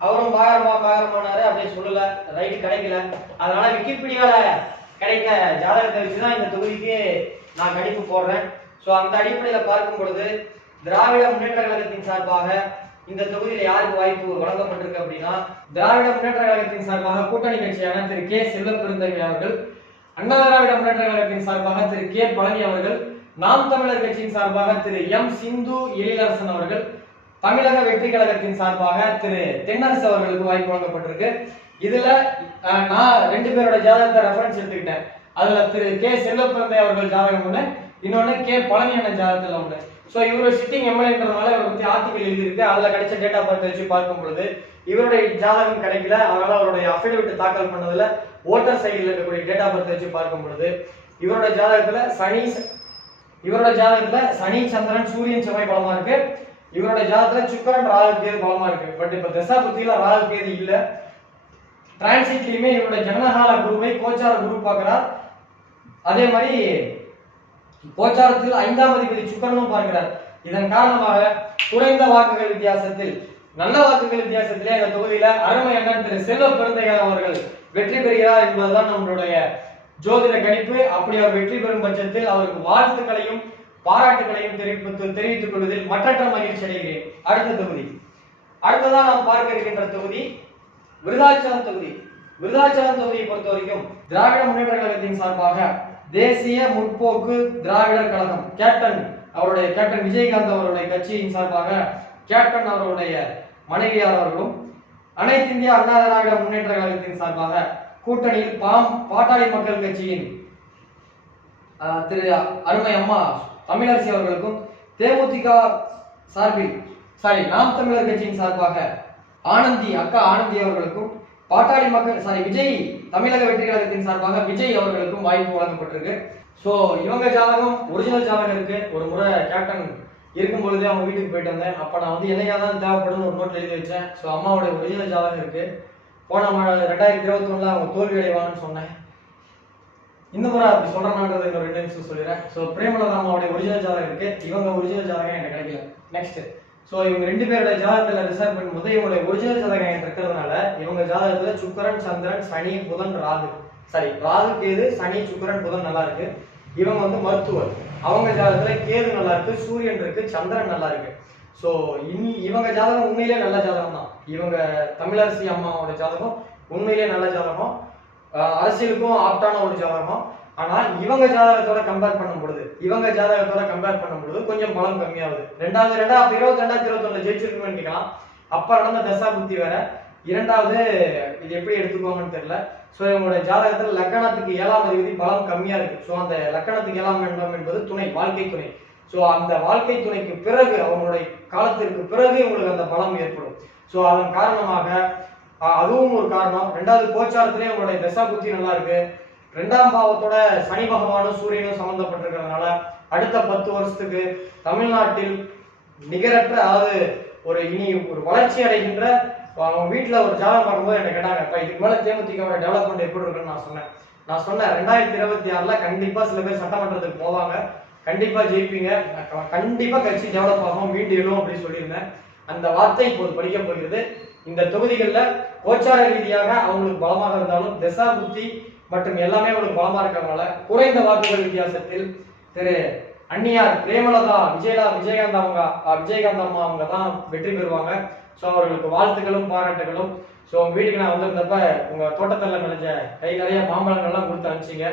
அவரும் பாகரமானாரு, அப்படியே சொல்லல, ரைட்டு கிடைக்கல. அதனால விக்கிபீடியால கிடைக்க ஜாதகத்தை வச்சுதான் இந்த தொகுதிக்கு நான் கணிப்பு போடுறேன். ஸோ அந்த அடிப்படையில் பார்க்கும் பொழுது திராவிட முன்னேற்ற கழகத்தின் சார்பாக இந்த தொகுதியில் யாருக்கு வாய்ப்பு வழங்கப்பட்டிருக்கு அப்படின்னா, திராவிட முன்னேற்ற கழகத்தின் சார்பாக கூட்டணி கட்சியான திரு கே செல்வ பெருந்தகை அவர்கள், அண்ணா திராவிட முன்னேற்ற கழகத்தின் சார்பாக திரு கே பழனி அவர்கள், நாம் தமிழர் கட்சியின் சார்பாக திரு எம் சிந்து எழிலரசன் அவர்கள், தமிழக வெற்றி கழகத்தின் சார்பாக திரு தென்னரசு அவர்களுக்கு வாய்ப்பு வழங்கப்பட்டிருக்கு. இதுல நான் 2 பேரோட ஜாதகத்தை ரெஃபரன்ஸ் எடுத்துக்கிட்டேன். அதுல திரு கே செல்வ பெருந்தகை அவர்கள் ஜாதகம் ஒண்ணு, இன்னொன்னு கே பழனி அண்ணன் ஜாதகத்துல உண்டு. ஸோ இவர் சிட்டிங் எம்எல்ஏன்றதுனால இவரை பத்தி ஆர்டிகல் எழுதியிருக்கு. அதுல கிடைச்ச டேட் ஆஃப் பர்த் வச்சு பார்க்கும் பொழுது இவருடைய ஜாதகம் கிடைக்கல. அதனால அவருடைய அஃபிடவிட் தாக்கல் பண்ணதுல ஓட்டர் சைடில் இருக்கக்கூடிய டேட் ஆஃப் பர்த் வச்சு பார்க்கும் பொழுது இவருடைய ஜாதகத்துல சனி சந்திரன் சூரியன் செவ்வாய் பலமா இருக்கு. இவருடைய ஜாதகத்துல சுக்கிரன் ராகு கேது பலமா இருக்கு. பட் இப்ப தசா புத்தியில ராகு கேது இல்ல. டிரான்சிட்லயுமே இவருடைய ஜனனகால குருவை கோச்சார குரு பார்க்கிறார். அதே மாதிரி கோச்சாரத்தில் 5ஆம் அதிபதி சுக்கிரனும் பார்க்கிறார். இதன் காரணமாக குறைந்த வாக்குகள் வித்தியாசத்தில், நல்ல வாக்குகள் வித்தியாசத்திலே இந்த தொகுதியில அருமை அண்ணன் திரு செல்வ பெருந்தைகள் அவர்கள் வெற்றி பெறுகிறார் என்பதுதான் நம்மளுடைய ஜோதிட கணிப்பு. அப்படி அவர் வெற்றி பெறும் பட்சத்தில் அவருக்கு வாழ்த்துக்களையும் பாராட்டுகளையும் தெரிவித்துக் கொள்வதில் மற்றற்ற மகிழ்ச்சி அடைகிறேன். அடுத்த தொகுதி, அடுத்ததான் நாம் பார்க்க இருக்கின்ற தொகுதி விருதாச்சலம் தொகுதி. விருதாச்சலம் தொகுதியை பொறுத்த வரைக்கும் திராவிட முன்னேற்ற கழகத்தின் சார்பாக தேசிய முற்போக்கு திராவிடர் கழகம் கேப்டன் விஜயகாந்த் அவருடைய கட்சியின் சார்பாக கேப்டன் அவருடைய மனைவியார் அவர்களும், அனைத்து இந்திய அண்ணா திராவிட முன்னேற்ற கழகத்தின் சார்பாக கூட்டணியில் பாட்டாளி மக்கள் கட்சியின் திரு அருமை அம்மா தமிழரசி அவர்களுக்கும், தேமுதிக சார்பில் நாம் தமிழர் கட்சியின் சார்பாக அக்கா ஆனந்தி அவர்களுக்கும், பாட்டாளி மக்கள் விஜய் தமிழக வெற்றி கழகத்தின் சார்பாக விஜய் அவர்களுக்கும் வாய்ப்பு வழங்கப்பட்டிருக்கு. ஸோ இவங்க ஜாதகம் ஒரிஜினல் ஜாதகம் இருக்கு. ஒரு முறை கேப்டன் இருக்கும் பொழுதே அவங்க வீட்டுக்கு போயிட்டு வந்தேன். அப்ப நான் வந்து என்னையாதான் தேவைப்படும் ஒரு நோட்ல எழுதி வச்சேன். ஸோ அம்மாவோட ஒரிஜினல் ஜாதகம் இருக்கு. போன 2021 அவங்க தோல்வி அடைவாங்கன்னு சொன்னேன். இந்த முறை அப்படி சொல்றேன்ன்றது இன்னொரு 2 நிமிஷம் சொல்லிடுறேன். ஸோ பிரேமலதா அம்மாவுடைய ஒரிஜினல் ஜாதகம் இருக்கு. இவங்க ஒரிஜினல் ஜாதகம் எனக்கு கிடைக்கல. நெக்ஸ்ட், ஸோ இவங்க 2 பேரோட ஜாதகத்துல ரிசர்வ் பண்ணும்போது இவங்களுடைய ஒரிஜினல் ஜாதகம் எனக்கு இருக்கிறதுனால இவங்க ஜாதகத்துல சுக்கிரன் சந்திரன் சனி புதன் ராகு கேது சனி சுக்கிரன் புதன் நல்லா இருக்கு. இவங்க வந்து மருத்துவர். அவங்க ஜாதகத்துல கேது நல்லா இருக்கு, சூரியன் இருக்கு, சந்திரன் நல்லா இருக்கு. ஸோ இவங்க ஜாதகம் உண்மையிலே நல்ல ஜாதகம் தான். இவங்க தமிழரசி அம்மாவோட ஜாதகம் உண்மையிலே நல்ல ஜாதகம், அரசியலுக்கும் ஆப்டான ஒரு ஜாதகம். ஆனா இவங்க ஜாதகத்தோட கம்பேர் பண்ணும் பொழுது கொஞ்சம் பலம் கம்மியாகுது. 2021 ஜெயிச்சிருக்குன்னு கேட்கலாம். அப்ப நடந்த தசா புத்தி வேற. இரண்டாவது இது எப்படி எடுத்துக்கோங்கன்னு தெரியல. ஸோ இவங்களோட ஜாதகத்துல லக்கணத்துக்கு 7ஆம் அதிபதி பலம் கம்மியா இருக்கு. ஸோ அந்த லக்கணத்துக்கு 7ஆம் இடம் என்பது துணை, வாழ்க்கை துணை. ஸோ அந்த வாழ்க்கை துணைக்கு பிறகு அவங்களுடைய காலத்திற்கு பிறகு இவங்களுக்கு அந்த பலம் ஏற்படும். ஸோ அதன் காரணமாக அதுவும் ஒரு காரணம். 2வது கோச்சாரத்திலே உங்களுடைய தசா புத்தி நல்லா இருக்கு. 2ஆம் பாவத்தோட சனி பகவானும் சூரியனும் சம்பந்தப்பட்டிருக்கிறதுனால அடுத்த 10 வருஷத்துக்கு தமிழ்நாட்டில் நிகரற்ற, அதாவது ஒரு வளர்ச்சி அடைகின்ற, அவங்க வீட்டுல ஒரு ஜாதகம் பார்க்கும்போது என்ன கேட்டாங்க, இதுக்கு மேல தேமுதிகவோட டெவலப்மெண்ட் எப்படி இருக்குன்னு நான் சொன்னேன் 2026ல கண்டிப்பா சில பேர் சட்டமன்றத்துக்கு போவாங்க, கண்டிப்பா ஜெயிப்பீங்க, கண்டிப்பா கட்சி டெவலப் ஆகும், மீண்டு எழும் அப்படின்னு சொல்லியிருந்தேன். அந்த வார்த்தை இப்போது படிக்க போகிறது. இந்த தொகுதிகளில் கோச்சார ரீதியாக அவங்களுக்கு பலமாக இருந்தாலும் தசா புத்தி மற்றும் எல்லாமே அவங்களுக்கு பலமா இருக்கிறதுனால குறைந்த வாக்குகள் வித்தியாசத்தில் திரு அன்னியார் பிரேமலதா விஜயகாந்த் அம்மா அவங்க தான் வெற்றி பெறுவாங்க. ஸோ அவர்களுக்கு வாழ்த்துக்களும் பாராட்டுகளும். ஸோ உங்க வீட்டுக்கு நான் வந்திருந்தப்ப உங்க தோட்டத்தில் நினைஞ்ச கை நிறைய மாம்பழங்கள்லாம் கொடுத்து அனுப்பிச்சிங்க.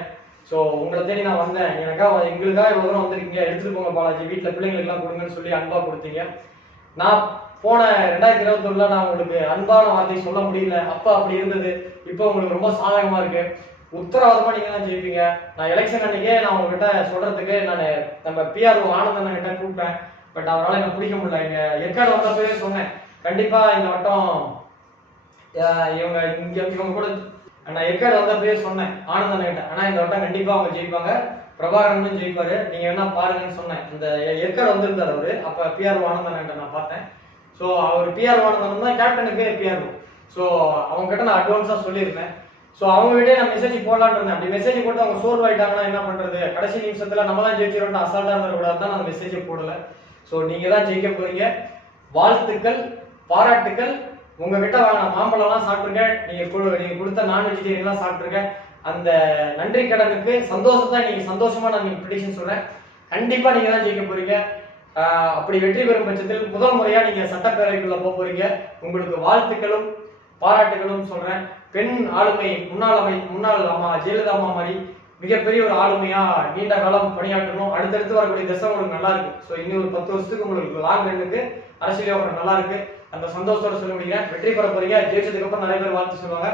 ஸோ உங்களை தேடி நான் வந்தேன். எங்களுக்காக இவ்வளோ தூரம் வந்திருக்கீங்க, எடுத்துட்டு போங்க பாலாஜி, வீட்டில் பிள்ளைங்களுக்குலாம் கொடுங்கன்னு சொல்லி அன்பா கொடுத்தீங்க. நான் போன 2021ல நான் உங்களுக்கு அன்பான வார்த்தை சொல்ல முடியல. அப்ப அப்படி இருந்தது. இப்போ உங்களுக்கு ரொம்ப சாதகமா இருக்கு. உத்தரவாதமா நீங்க தான் ஜெயிப்பீங்க. நான் எலெக்ஷன் அன்னைக்கே நான் உங்ககிட்ட சொல்றதுக்கு நம்ம பிஆர்ஓ ஆனந்தன் கிட்ட கூப்பிட்டேன். பட் அவரால் என்ன பிடிக்க முடியல. இங்க ஏற்காடு வந்தப்பவே சொன்னேன், கண்டிப்பா இந்த வட்டம் இவங்க கூட நான் ஏற்காடு வந்தப்பவே சொன்னேன் ஆனந்தன் கிட்ட, ஆனா இந்த வட்டம் கண்டிப்பா அவங்க ஜெயிப்பாங்க, பிரபாகரனும் ஜெயிப்பாரு, நீங்க என்ன பாருங்கன்னு சொன்னேன். இந்த ஏற்காடு வந்திருந்தார் அவரு. அப்ப பிஆர்ஓ ஆனந்தன் கிட்ட நான் பார்த்தேன். ஸோ அவர் பிஆர்ஓ ஆனந்தன் தான் கேப்டனுக்கு பிஆர்ஓ. ஸோ அவங்க கிட்ட நான் அட்வான்ஸா சொல்லியிருந்தேன். ஸோ அவங்க கிட்டே நான் மெசேஜ் போடலான்னு இருந்தேன். அப்படி மெசேஜ் போட்டு அவங்க சோர்வாயிட்டாங்கன்னா என்ன பண்றது, கடைசி நிமிஷத்துல நம்ம தான் ஜெயிச்சிரோம் அசால்ட்டா இருந்தக்கூடாது தான் நான் மெசேஜை போடல. ஸோ நீங்க தான் ஜெயிக்க போறீங்க. வாழ்த்துக்கள், பாராட்டுக்கள். உங்ககிட்ட நான் மாம்பழம்லாம் சாப்பிட்டுருக்கேன், நீங்க கொடுத்த நான் வெஜிடேரியன்லாம் சாப்பிட்டுருக்கேன். அந்த நன்றி கடனுக்கு சந்தோஷத்தை சந்தோஷமா நான் ப்ரெடிக்ஷன் சொல்றேன். கண்டிப்பா நீங்க தான் ஜெயிக்க போறீங்க. அப்படி வெற்றி பெறும் பட்சத்தில் முதல் முறையா நீங்க சட்டப்பேரவைக்குள்ள போறீங்க. உங்களுக்கு வாழ்த்துக்களும் பாராட்டுகளும் சொல்றேன். பெண் ஆளுமை முன்னாள் அம்மா ஜெயலலிதா அம்மா மாதிரி மிகப்பெரிய ஒரு ஆளுமையா நீண்ட காலம் பணியாற்றணும். அடுத்தடுத்து வரக்கூடிய திசை உங்களுக்கு நல்லா இருக்கு. ஸோ இன்னும் ஒரு 10 வருஷத்துக்கு உங்களுக்கு லாங் ரன்னுக்கு அரசியல் விவகாரம் நல்லா இருக்கு. அந்த சந்தோஷத்தோட சொல்ல முடியுங்க. வெற்றி பெற போறீங்க. ஜெயிச்சதுக்கு அப்புறம் நிறைய பேர் வாழ்த்து சொல்லுவாங்க.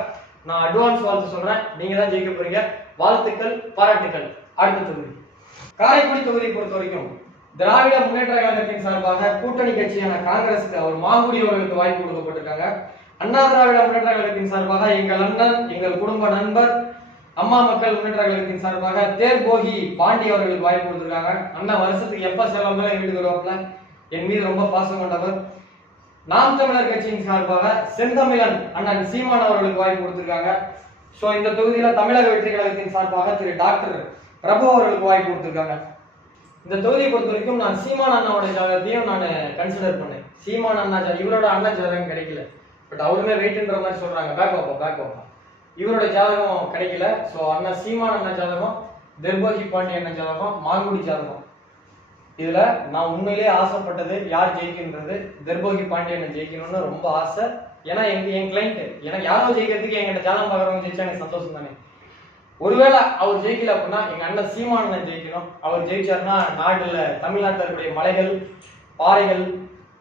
நான் அட்வான்ஸ் வாழ்த்து சொல்றேன். நீங்க தான் ஜெயிக்க போறீங்க. வாழ்த்துக்கள், பாராட்டுக்கள். அடுத்த தொகுதி காரைக்குடி தொகுதியை பொறுத்த வரைக்கும் திராவிட முன்னேற்ற கழகத்தின் சார்பாக கூட்டணி கட்சியான காங்கிரஸுக்கு அவர் மாங்குடி அவர்களுக்கு வாய்ப்பு கொடுக்கப்பட்டிருக்காங்க. அண்ணா திராவிட முன்னேற்ற கழகத்தின் சார்பாக எங்கள் அண்ணன், எங்கள் குடும்ப நண்பர், அம்மா மக்கள் முன்னேற்ற கழகத்தின் சார்பாக தேர்போகி பாண்டி அவர்களுக்கு வாய்ப்பு கொடுத்திருக்காங்க. அண்ணா வருஷத்துக்கு எப்ப செலவுல என் வீட்டுக்கு வருவாப்புல, என் மீது ரொம்ப பாசம் கொண்டவர். நாம் தமிழர் கட்சியின் சார்பாக செந்தமிழன் அண்ணன் சீமான் அவர்களுக்கு வாய்ப்பு கொடுத்திருக்காங்க. சோ இந்த தொகுதியில தமிழக வெற்றி கழகத்தின் சார்பாக திரு டாக்டர் பிரபு அவர்களுக்கு வாய்ப்பு கொடுத்திருக்காங்க. இந்த தொகுதியை பொறுத்த வரைக்கும் நான் சீமான் அண்ணாவோட ஜாதகத்தையும் நான் கன்சிடர் பண்ணேன். சீமான் அண்ணா இவரோட அண்ணன் ஜாதகம் கிடைக்கல, பட் அவருமே வெயிட்ன்ற மாதிரி சொல்றாங்க. பேக் வைப்போம் இவரோட ஜாதகம் கிடைக்கல. ஸோ அண்ணா சீமான் அண்ணா ஜாதகம், தெர்போகி பாண்டி அண்ணன் ஜாதகம், மாங்குடி ஜாதகம். இதுல நான் உண்மையிலேயே ஆசைப்பட்டது யார் ஜெயிக்கின்றது, தெர்போகி பாண்டி அண்ணன் ஜெயிக்கணும்னு ரொம்ப ஆசை. ஏன்னா என் கிளைண்ட் எனக்கு யாரோ ஜெயிக்கிறதுக்கு எங்கிட்ட ஜாதகம் பார்க்குறவங்க ஜெயிச்சா எனக்கு சந்தோஷம் தானே. ஒருவேளை அவர் ஜெயிக்கல அப்படின்னா எங்க அண்ணன் சீமான் அண்ணன் ஜெயிக்கணும். அவர் ஜெயிச்சாருன்னா நாடுல தமிழ்நாட்டில் இருக்கக்கூடிய மலைகள், பாறைகள்,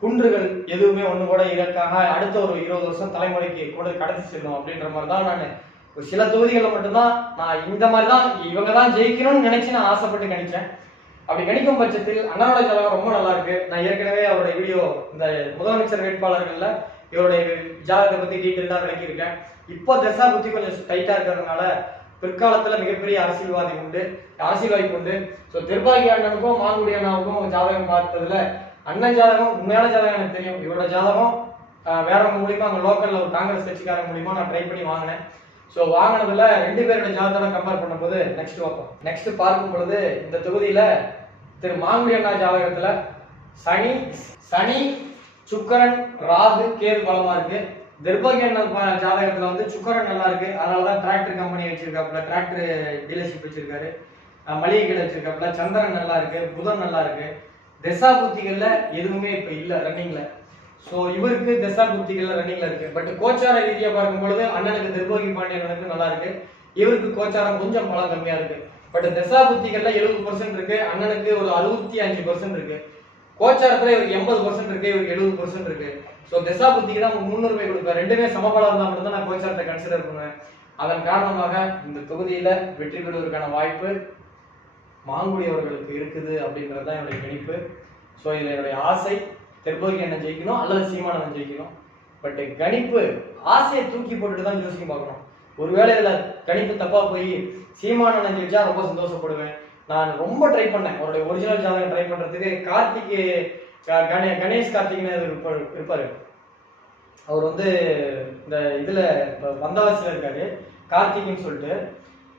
குன்றுகள் எதுவுமே ஒண்ணு கூட இதற்காக அடுத்த ஒரு 20 வருஷம் தலைமுறைக்கு கூட கடத்தி செல்லும் அப்படின்ற மாதிரி தான் நான் ஒரு சில தொகுதிகளில் மட்டும்தான் நான் இந்த மாதிரி தான் இவங்க தான் ஜெயிக்கணும்னு நினைச்சு நான் ஆசைப்பட்டு கணிச்சேன். அப்படி கணிக்கும் பட்சத்தில் அண்ணனோட ஜாதகம் ரொம்ப நல்லா இருக்கு. நான் ஏற்கனவே அவருடைய வீடியோ இந்த முதலமைச்சர் வேட்பாளர்கள்ல இவருடைய ஜாதகத்தை பத்தி டீட்டெயிலா விளக்கியிருக்கேன். இப்போ தசா புத்தி கொஞ்சம் டைட்டா இருக்கிறதுனால பிற்காலத்துல மிகப்பெரிய அரசியல் வாய்ப்பு உண்டு. ஸோ தெர்பாகி அண்ணனுக்கும் மாங்குடி அண்ணாவுக்கும் ஜாதகம் பார்த்ததுல அண்ணன் ஜாதகம் உண்மையான ஜாதகம் எனக்கு தெரியும். இவரோட ஜாதகம் வேறவங்க மூலியமா அங்க லோக்கல்ல ஒரு காங்கிரஸ் கட்சிக்காரங்க மூலியமா நான் ட்ரை பண்ணி வாங்கினேன். ஸோ வாங்கினதுல 2 பேரோட ஜாதகத்தை கம்பேர் பண்ணும்போது நெக்ஸ்ட் பார்க்கும் பொழுது இந்த தொகுதியில திரு மாங்குடி அண்ணா ஜாதகத்துல சனி சுக்கரன் ராகு கேது பலமா இருக்கு. தெர்போகி அண்ணன் ஜாதகத்துல வந்து சுக்கரன் நல்லா இருக்கு. அதனாலதான் டிராக்டர் கம்பெனி வச்சிருக்காப்புல, டிராக்டர் டீலர்ஷிப் வச்சிருக்காரு, மளிகை கடை வச்சிருக்காப்புல. சந்திரன் நல்லா இருக்கு, புதன் நல்லா இருக்கு. தசா புத்திகள்ல எதுவுமே இப்ப இல்ல ரன்னிங்ல. சோ இவருக்கு தசா புத்திகள்ல ரன்னிங்ல இருக்கு. பட் கோச்சார ரீதியா பார்க்கும் பொழுது அண்ணனுக்கு தெர்போகி பாண்டியனுக்கு நல்லா இருக்கு, இவருக்கு கோச்சாரம் கொஞ்சம் பலம் கம்மியா இருக்கு. பட் தசா புத்திகள்ல 70% இருக்கு, அண்ணனுக்கு ஒரு 65% இருக்கு. கோச்சாரத்துல இவருக்கு 80% இருக்கு, இவருக்கு 70% இருக்கு. ஸோ தசா புத்திக்கு தான் முன்னுரிமை கொடுப்பேன். ரெண்டுமே சமபலம் இருந்தால் மட்டும்தான் நான் கோச்சாரத்தை கன்சிடர் பண்ணுவேன். அதன் காரணமாக இந்த தொகுதியில வெற்றி பெறுவதற்கான வாய்ப்பு மாங்குடி அவர்களுக்கு இருக்குது அப்படின்றது தான் என்னுடைய கணிப்பு. ஸோ இதுல என்னுடைய ஆசை தெர்போகி அண்ணன் ஜெயிக்கணும் அல்லது சீமான் அண்ணன் ஜெயிக்கணும். பட் கணிப்பு ஆசையை தூக்கி போட்டுட்டு தான் ஜோசியம் பார்க்கணும். ஒருவேளை இதுல கணிப்பு தப்பா போய் சீமான் அண்ணன் ஜெயிச்சா ரொம்ப சந்தோஷப்படுவேன். நான் ரொம்ப ட்ரை பண்ணேன் அவருடைய ஒரிஜினல் ஜாதகம் ட்ரை பண்றதுக்கு. கணேஷ் கார்த்திக்னு இருப்பாரு. அவர் வந்து இந்த இதுல வந்தவாசியில இருக்காரு, கார்த்திக்னு சொல்லிட்டு.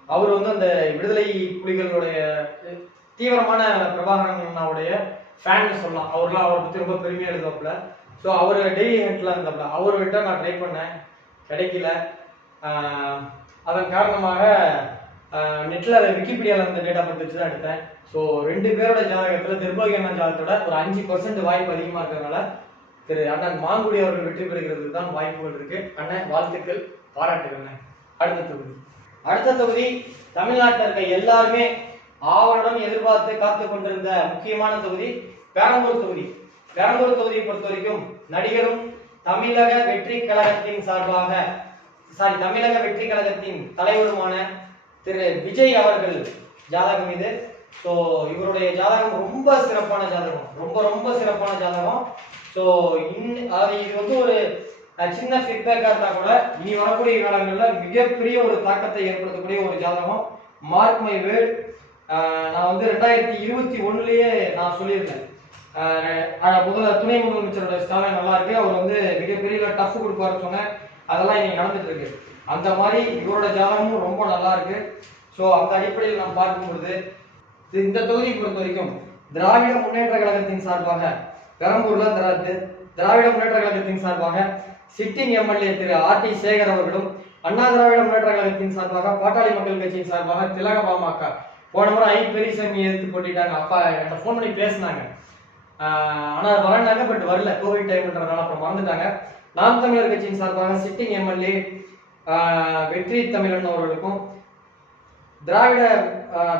அவர் வந்து அந்த விடுதலை புலிகளுடைய தீவிரமான பிரபாகரன் அண்ணாவுடைய ஃபேன் சொல்லலாம். அவரை பத்தி ரொம்ப பெருமையா எழுதுவாப்புல. ஸோ அவர் டெய்லி ஹெட்ல இருந்தாப்புல. அவர்கிட்ட நான் ட்ரை பண்ணேன், கிடைக்கல. அதன் காரணமாக நெட்ல விக்கிபீடியால இருந்த டேட்டா பத்தி வச்சு தான் எடுத்தேன். ஸோ 2 பேரோட ஜாதகத்துல தெர்போகி அண்ணன் ஜாதகத்தோட ஒரு 5% வாய்ப்பு அதிகமா இருக்கிறதுனால திரு அண்ணன் மாங்குடி அவர்கள் வெற்றி பெறுகிறது தான் வாய்ப்புகள் இருக்கு. அண்ணன் வாழ்த்துக்கள், பாராட்டுகள். அடுத்த தொகுதி தமிழ்நாட்டில் இருக்க எல்லாருமே ஆவலுடன் எதிர்பார்த்து காத்து கொண்டிருந்த முக்கியமான தொகுதி பெரம்பூர் தொகுதி. பெரம்பூர் தொகுதியை பொறுத்த வரைக்கும் நடிகரும் தமிழக வெற்றி கழகத்தின் தலைவருமான திரு விஜய் அவர்கள் ஜாதகம் இது. ஸோ இவருடைய ஜாதகம் ரொம்ப சிறப்பான ஜாதகம், ரொம்ப சிறப்பான ஜாதகம். ஸோ இது வந்து ஒரு சின்ன ஃபீட்பேக்காக இருந்தா கூட இனி வரக்கூடிய காலங்களில் மிகப்பெரிய ஒரு தாக்கத்தை ஏற்படுத்தக்கூடிய ஒரு ஜாதகம். Mark my word. நான் வந்து 2021லயே நான் சொல்லியிருந்தேன், துணை முதலமைச்சரோட ஸ்டாலின் நல்லா இருக்கு, அவர் வந்து மிகப்பெரிய டஃப் கொடுப்பாரு சொன்னேன். அதெல்லாம் இன்னைக்கு நடந்துட்டு இருக்கு. அந்த மாதிரி இவரோட ஜாதகமும் ரொம்ப நல்லா இருக்கு. ஸோ அந்த அடிப்படையில் நாம் பார்க்கும் பொழுது இந்த தொகுதியை பொறுத்த வரைக்கும் திராவிட முன்னேற்ற கழகத்தின் சார்பாக பெரம்பூர்ல திராவிட முன்னேற்ற கழகத்தின் சார்பாக சிட்டிங் எம்எல்ஏ திரு ஆர்.டி. சேகர் அவர்களும், அண்ணா திராவிட முன்னேற்ற கழகத்தின் சார்பாக பாட்டாளி மக்கள் கட்சியின் சார்பாக திலக பாமக போன முறை பெரியசாமி எதிர்த்து போட்டிட்டாங்க. அப்பா என்கிட்ட ஃபோன் பண்ணி பேசினாங்க, ஆனா வரண்டாங்க, பட் வரல, கோவிட் டைம்ன்றதுனால அப்புறம் மறந்துட்டாங்க. நாம் தமிழர் கட்சியின் சார்பாக சிட்டிங் எம்எல்ஏ வெற்றி தமிழன் அவர்களுக்கும்,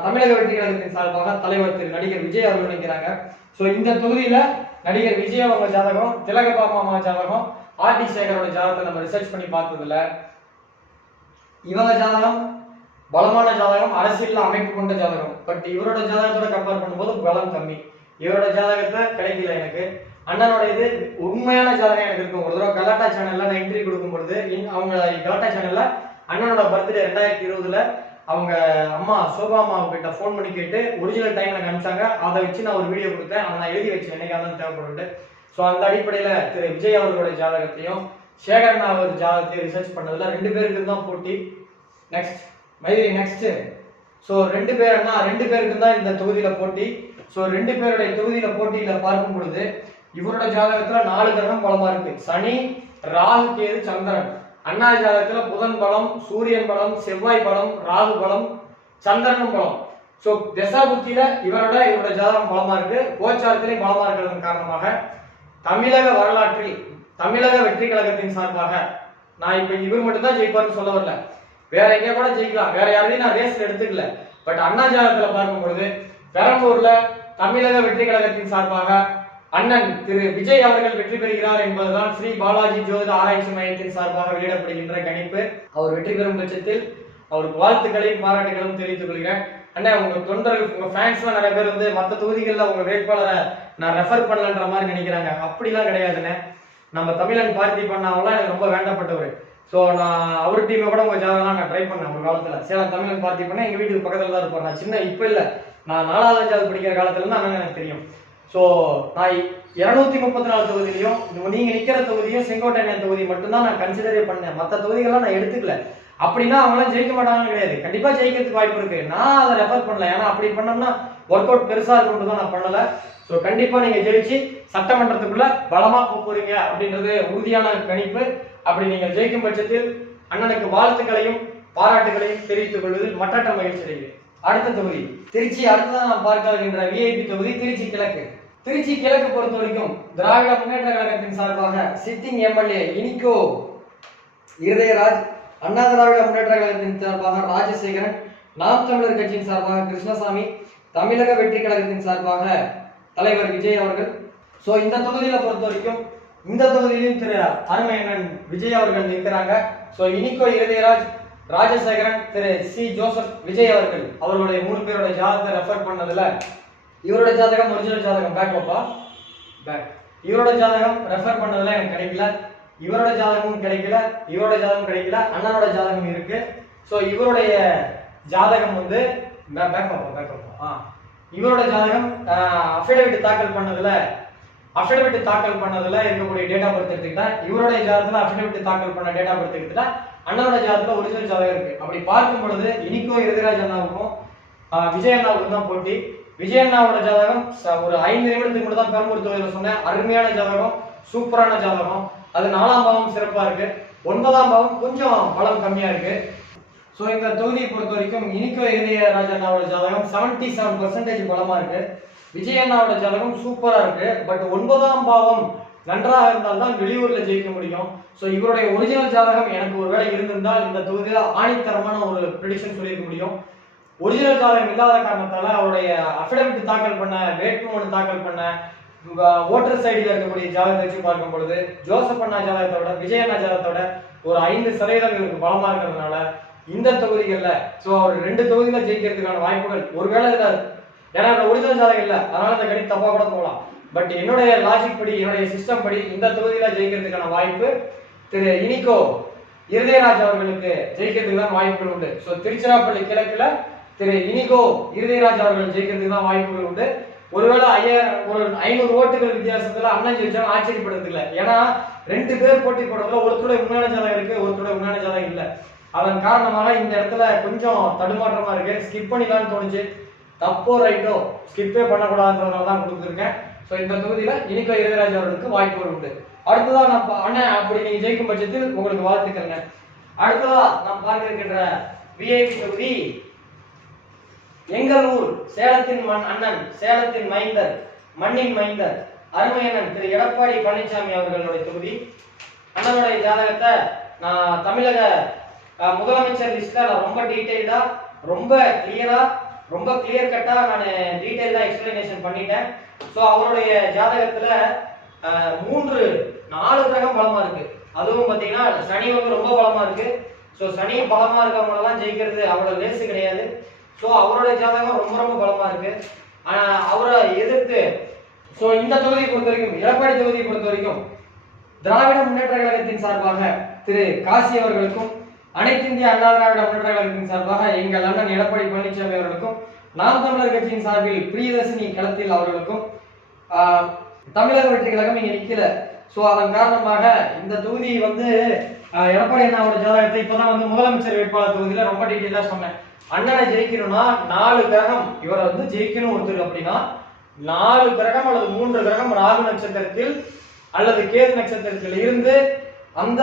தமிழக வெற்றி கழகத்தின் சார்பாக தலைவர் திரு நடிகர் விஜய் அவர்கள் நினைக்கிறாங்க. ஸோ இந்த தொகுதியில நடிகர் விஜய் அவங்க ஜாதகம், திலக பாமா ஜாதகம், ஆர்.டி. சேகரோட ஜாதகத்தை நம்ம ரிசர்ச் பண்ணி பார்த்ததுல இவங்க ஜாதகம் பலமான ஜாதகம், அரசியல் அமைப்பு கொண்ட ஜாதகம். பட் இவரோட ஜாதகத்தோட கம்பேர் பண்ணும்போது பலம் கம்மி. இவரோட ஜாதகத்தை கிடைக்கல எனக்கு. அண்ணனோட இது உண்மையான ஜாதகம் எனக்கு இருக்கும். ஒரு தடவை கலாட்டா சேனல்ல நான் இன்டர்வியூ கொடுக்கும் பொழுது அவங்க கலாட்டா சேனல்ல அண்ணனோட பர்த்டே 2020 அவங்க அம்மா சோபாமா கிட்ட ஃபோன் பண்ணி கேட்டு ஒரிஜினல் டைம்ல அனுப்பிச்சாங்க. அதை வச்சு நான் ஒரு வீடியோ கொடுத்தேன். அதை நான் எழுதி வச்சேன் என்னைக்காவது தேவைப்பட்டு. ஸோ அந்த அடிப்படையில திரு விஜய் அவர்களுடைய ஜாதகத்தையும் சேகரன் அவர் ஜாதகத்தையும் ரிசர்ச் பண்ணதுல 2 பேருக்கு தான் போட்டி. நெக்ஸ்ட் ஸோ 2 பேருக்கு தான் இந்த தொகுதியில போட்டி. ஸோ 2 பேருடைய தொகுதியில போட்டியில பார்க்கும் பொழுது இவரோட ஜாதகத்துல 4 கிரகம் பலமா இருக்கு. சனி, ராகு, கேது, சந்திரன். அண்ணா ஜாதகத்துல புதன் பலம், சூரியன் பலம், செவ்வாய் பலம், ராகு பலம், சந்திரனும் பலம். ஸோ தசா புத்தியில இவரோட ஜாதகம் பலமா இருக்கு. கோச்சாரத்திலே பலமா இருக்கிறதன் காரணமாக தமிழக வரலாற்றில் தமிழக வெற்றி கழகத்தின் சார்பாக நான் இப்ப இவர் மட்டும் தான் ஜெயிப்பார்னு சொல்ல வரல, வேற எங்க கூட ஜெயிக்கலாம், வேற யாரையும் நான் ரேஸ்ல எடுத்துக்கல. பட் அண்ணா ஜாதகத்துல பார்க்கும் பொழுது பெரம்பூர்ல தமிழக வெற்றி கழகத்தின் சார்பாக அண்ணன் திரு விஜய் அவர்கள் வெற்றி பெறுகிறார் என்பதுதான் ஸ்ரீ பாலாஜி ஜோதிட ஆராய்ச்சி மையத்தின் சார்பாக வெளியிடப்படுகின்ற கணிப்பு. அவர் வெற்றி பெறும் பட்சத்தில் அவருக்கு வாழ்த்துக்களையும் பாராட்டுகளும் தெரிவித்துக் கொள்கிறேன். அண்ணா உங்க தொண்டர்கள், உங்க ஃபேன்ஸ்லாம் நிறைய பேர் வந்து மற்ற தொகுதிகளில் உங்க வேட்பாளரை நான் ரெஃபர் பண்ணலன்ற மாதிரி நினைக்கிறாங்க. அப்படிலாம் கிடையாதுண்ணே. நம்ம தமிழன் பார்த்தி பண்ணாவெல்லாம் எனக்கு ரொம்ப வேண்டப்பட்டவர். ஸோ நான் அவர் டீமை கூட உங்க ஜாதகம்லாம் நான் ட்ரை பண்ணேன் ஒரு காலத்துல. சேலம் தமிழன் பார்த்தி பண்ண எங்க வீட்டுக்கு பக்கத்துல தான் இருப்பேன். நான் சின்ன இப்ப இல்லை, நான் 4வது 5வது படிக்கிற காலத்துல இருந்து அண்ணன் எனக்கு தெரியும். ஸோ நான் 234 தொகுதியிலையும் நீங்க நிக்கிற தொகுதியும் செங்கோட்டையன் தொகுதி மட்டும்தான் நான் கன்சிடரே பண்ணேன். மற்ற தொகுதிகள்லாம் நான் எடுத்துக்கல. அப்படின்னா அவங்களாம் ஜெயிக்க மாட்டாங்கன்னு கிடையாது, கண்டிப்பா ஜெயிக்கிறதுக்கு வாய்ப்பு இருக்கு. நான் அதை ரெஃபர் பண்ணல, ஏன்னா அப்படி பண்ணோம்னா ஒர்க் அவுட் பெருசா இருக்கும்னு தான் நான் பண்ணல. ஸோ கண்டிப்பா நீங்க ஜெயிச்சு சட்டமன்றத்துக்குள்ள பலமா போறீங்க அப்படின்றது உறுதியான கணிப்பு. அப்படி நீங்கள் ஜெயிக்கும் பட்சத்தில் அண்ணனுக்கு வாழ்த்துக்களையும் பாராட்டுகளையும் தெரிவித்துக் கொள்வதில் மற்றற்ற மகிழ்ச்சி அடைகிறேன். அடுத்த தொகுதி திருச்சி. அடுத்ததான் நாம் பார்க்க வருகின்ற விஐபி தொகுதி திருச்சி கிழக்கு. திருச்சி கிழக்கு பொறுத்த வரைக்கும் திராவிட முன்னேற்ற கழகத்தின் சார்பாக சிட்டிங் எம்எல்ஏ இனிகோ இருதயராஜ், அண்ணா திராவிட முன்னேற்ற கழகத்தின் சார்பாக ராஜசேகரன், நாம் தமிழர் கட்சியின் சார்பாக கிருஷ்ணசாமி, தமிழக வெற்றி கழகத்தின் சார்பாக தலைவர் விஜய் அவர்கள். சோ இந்த தொகுதியில பொறுத்த வரைக்கும் இந்த தொகுதியிலும் திரு அருமை அண்ணன் விஜய் அவர்கள் நிற்கிறாங்க. சோ இனிகோ இருதயராஜ், ராஜசேகரன், திரு சி ஜோசப், விஜய் அவர்கள் அவர்களுடைய 3 பேரோட ஜாதகத்தை ரெஃபர் பண்ணதுல இவரோட ஜாதகம் ஒரிஜினல் ஜாதகம் பேக் இவரோட ஜாதகம் ரெஃபர் பண்ணதுல எனக்கு கிடைக்கல. இவரோட ஜாதகமும் கிடைக்கல, இவரோட ஜாதகம் கிடைக்கல, அண்ணனோட ஜாதகம் இருக்கு. சோ இவருடைய ஜாதகம் வந்து இவரோட ஜாதகம் அஃபிடவிட் தாக்கல் பண்ணதுல இருக்கக்கூடிய டேட் ஆஃப் பர்த் எடுத்துக்கிட்டா இவருடைய ஜாதகத்துல அஃபிடவிட் தாக்கல் பண்ண டேட் ஆஃப் பர்த் எடுத்துக்கிட்டா அண்ணனோட ஜாதகத்துல ஒரிஜினல் ஜாதகம் இருக்கு. அப்படி பார்க்கும் பொழுது இனிக்கோ இருதராஜ் அண்ணாவுக்கும் விஜய் அண்ணாவுக்கும் தான் போட்டி. விஜய் அண்ணாவோட ஜாதகம் ஒரு 5 நிமிடத்துக்கு மட்டும் தான் பெரம்பூர் தொகுதியில சொன்னேன். அருமையான ஜாதகம், சூப்பரான ஜாதகம். அது 4ஆம் பாவம் சிறப்பா இருக்கு, 9ஆம் பாவம் கொஞ்சம் பலம் கம்மியா இருக்கு. சோ இந்த தொகுதியை பொறுத்த வரைக்கும் இனிக்கோ இருதயராஜ் அண்ணாவோட ஜாதகம் 77% பலமா இருக்கு. விஜய் அண்ணாவோட ஜாதகம் சூப்பரா இருக்கு. பட் 9ஆம் பாவம் நன்றாக இருந்தால் தான் வெளியூர்ல ஜெயிக்க முடியும். சோ இவருடைய ஒரிஜினல் ஜாதகம் எனக்கு ஒருவேளை இருந்திருந்தால் இந்த தொகுதியில ஆணித்தரமான ஒரு ப்ரெடிக்ஷன் சொல்லியிருக்க முடியும். ஒரிஜினல் ஜாதகம் இல்லாத காரணத்தால அவருடைய அஃபிடவிட் தாக்கல் பண்ண, வேட்புமனு தாக்கல் பண்ண, ஓட்டர் சைடில் இருக்கக்கூடிய ஜாதகத்தை வச்சு பார்க்கும் பொழுது ஜோசப் அண்ணா ஜாதகத்தை விட விஜய் அண்ணா ஜாதகத்தை விட ஒரு 5% இவருக்கு பலமா இருக்கிறதுனால இந்த தொகுதிகள்ல சோ அவர் 2 தொகுதியில ஜெயிக்கிறதுக்கான வாய்ப்புகள் ஒருவேளை இருக்காது. ஏன்னா ஒரிஜினல் ஜாதகம் இல்ல, அதனால இந்த கணிப்பு தப்பா கூட போகலாம். பட் என்னுடைய லாஜிக் படி, என்னுடைய சிஸ்டம் படி இந்த தொகுதியில ஜெயிக்கிறதுக்கான வாய்ப்பு திரு இனிகோ இருதயராஜ் அவர்களுக்கு ஜெயிக்கிறதுக்கு தான் வாய்ப்புகள் உண்டு. சோ திருச்சிராப்பள்ளி கிழக்குல திரு இனிகோ இருதயராஜ் அவர்கள் ஜெயிக்கிறதுக்கு தான் வாய்ப்புகள் உண்டு. ஒருவேளை ஒரு 500 ஓட்டுகள் வித்தியாசத்துல அண்ணன் ஜெயிச்சாலும் ஆச்சரியப்படுறது இல்லை. ஏன்னா 2 பேர் போட்டி போடுறதுல ஒருத்தருடைய உண்மையான ஜாதகம் இருக்கு, ஒருத்தருடைய உண்மையான ஜாதகம் இல்லை. அதன் காரணமாக இந்த இடத்துல கொஞ்சம் தடுமாற்றமா இருக்கு. ஸ்கிப் பண்ணிக்கலாம்னு தோணுச்சு, தப்போ ரைட்டோ ஸ்கிப்பே பண்ணக்கூடாதுன்றதுனால தான் கொடுத்துருக்கேன். ஸோ இந்த தொகுதியில இனிக்கோ இருதயராஜ் அவர்களுக்கு வாய்ப்புகள் உண்டு. அடுத்ததா நான் அண்ணன் அப்படி நீங்க ஜெயிக்கும் பட்சத்தில் உங்களுக்கு வாழ்த்துக்கிறேங்க. அடுத்ததா நாம் பார்க்க இருக்கின்ற விஐபி தொகுதி எங்கள் ஊர் சேலத்தின் அண்ணன், சேலத்தின் மைந்தர், மண்ணின் மைந்தர், அருமையண்ணன் திரு எடப்பாடி பழனிசாமி அவர்களுடைய தொகுதி. அண்ணனுடைய ஜாதகத்தை நான் தமிழக முதலமைச்சர் லிஸ்ட்ல நான் ரொம்ப டீடைல்டா, ரொம்ப கிளியரா, ரொம்ப கிளியர் கட்டா நான் டீடைல்டா எக்ஸ்பிளனேஷன் பண்ணிட்டேன். ஸோ அவருடைய ஜாதகத்துல 4 கிரகம் பலமா இருக்கு. அதுவும் பாத்தீங்கன்னா சனி வந்து ரொம்ப பலமா இருக்கு, ஸோ சனி பலமா இருக்கவங்களெல்லாம் ஜெயிக்கிறது அவ்வளவு லேசு கிடையாது. ஸோ அவருடைய ஜாதகம் ரொம்ப ரொம்ப பலமா இருக்கு. அவரை எதிர்த்து ஸோ இந்த தொகுதியை பொறுத்த வரைக்கும், எடப்பாடி தொகுதியை பொறுத்த வரைக்கும் திராவிட முன்னேற்ற கழகத்தின் சார்பாக திரு காசி அவர்களுக்கும், அனைத்து இந்திய அண்ணா திராவிட முன்னேற்ற கழகத்தின் சார்பாக எங்கள் அண்ணன் எடப்பாடி பழனிசாமி அவர்களுக்கும், நாம் தமிழர் கட்சியின் சார்பில் பிரியதர்சினி களத்தில் அவர்களுக்கும், தமிழக வெற்றி கழகம் இங்க நிக்கல. சோ அதன் காரணமாக இந்த தொகுதி வந்து எடப்பாடி அண்ணாவோட ஜாதகத்தை இப்பதான் வந்து முதலமைச்சர் வேட்பாளர் தொகுதியில ரொம்ப டீட்டெயிலா சொன்னேன். அண்ணனை ஜெயிக்கணும்னா 4 கிரகம் இவரை வந்து ஜெயிக்கணும் ஒருத்தர் அப்படின்னா 4 கிரகம் அல்லது 3 கிரகம் ராகு நட்சத்திரத்தில் அல்லது கேது நட்சத்திரத்தில் இருந்து அந்த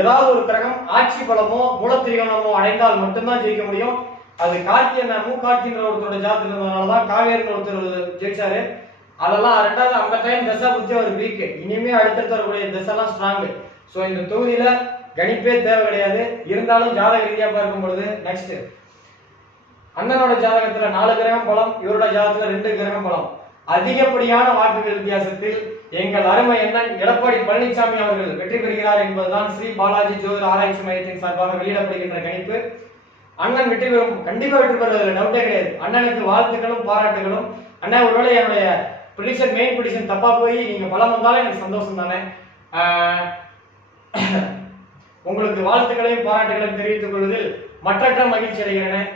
ஏதாவது ஒரு கிரகம் ஆட்சி பலமோ மூலத்திரிகோணமோ அடைந்தால் மட்டும்தான் ஜெயிக்க முடியும். அது கார்த்தி என்ன மூக்கார்த்தின்ற ஒருத்தரோட ஜாதகம் இருந்ததுனாலதான் காவேரி ஒருத்தர் ஜெயிச்சாரு. அதெல்லாம் ரெண்டாவது அந்த டைம் தசா புத்தி அவர் வீக். இனிமே அடுத்தடுத்து வரக்கூடிய தசெல்லாம் ஸ்ட்ராங். ஸோ இந்த தொகுதியில கணிப்பே தேவை கிடையாது. இருந்தாலும் ஜாதக ரீதியா பார்க்கும் பொழுது நெக்ஸ்ட் அண்ணனோட ஜாதகத்துல 4 கிரகம் பலம், இவரோட ஜாதகத்துல 2 கிரகம் பலம். அதிகப்படியான வாக்குகள் வித்தியாசத்தில் எங்கள் அருமை அண்ணன் எடப்பாடி பழனிசாமி அவர்கள் வெற்றி பெறுகிறார் என்பதுதான் ஸ்ரீ பாலாஜி ஜோதிட ஆராய்ச்சி மையத்தின் சார்பாக வெளியிடப்படுகின்ற கணிப்பு. அண்ணன் வெற்றி பெறும், கண்டிப்பா வெற்றி பெறுவதில் டவுட்டே கிடையாது. அண்ணனுக்கு வாழ்த்துக்களும் பாராட்டுகளும். அண்ணன் ஒருவேளை என்னுடைய ப்ரிடிக்ஷன் மெயின் ப்ரிடிக்ஷன் தப்பா போய் நீங்க பலம் வந்தாலும் எனக்கு சந்தோஷம் தானே. உங்களுக்கு வாழ்த்துக்களையும் பாராட்டுகளையும் தெரிவித்துக் கொள்வதில் மற்றற்ற மகிழ்ச்சி அடைகிறேன்.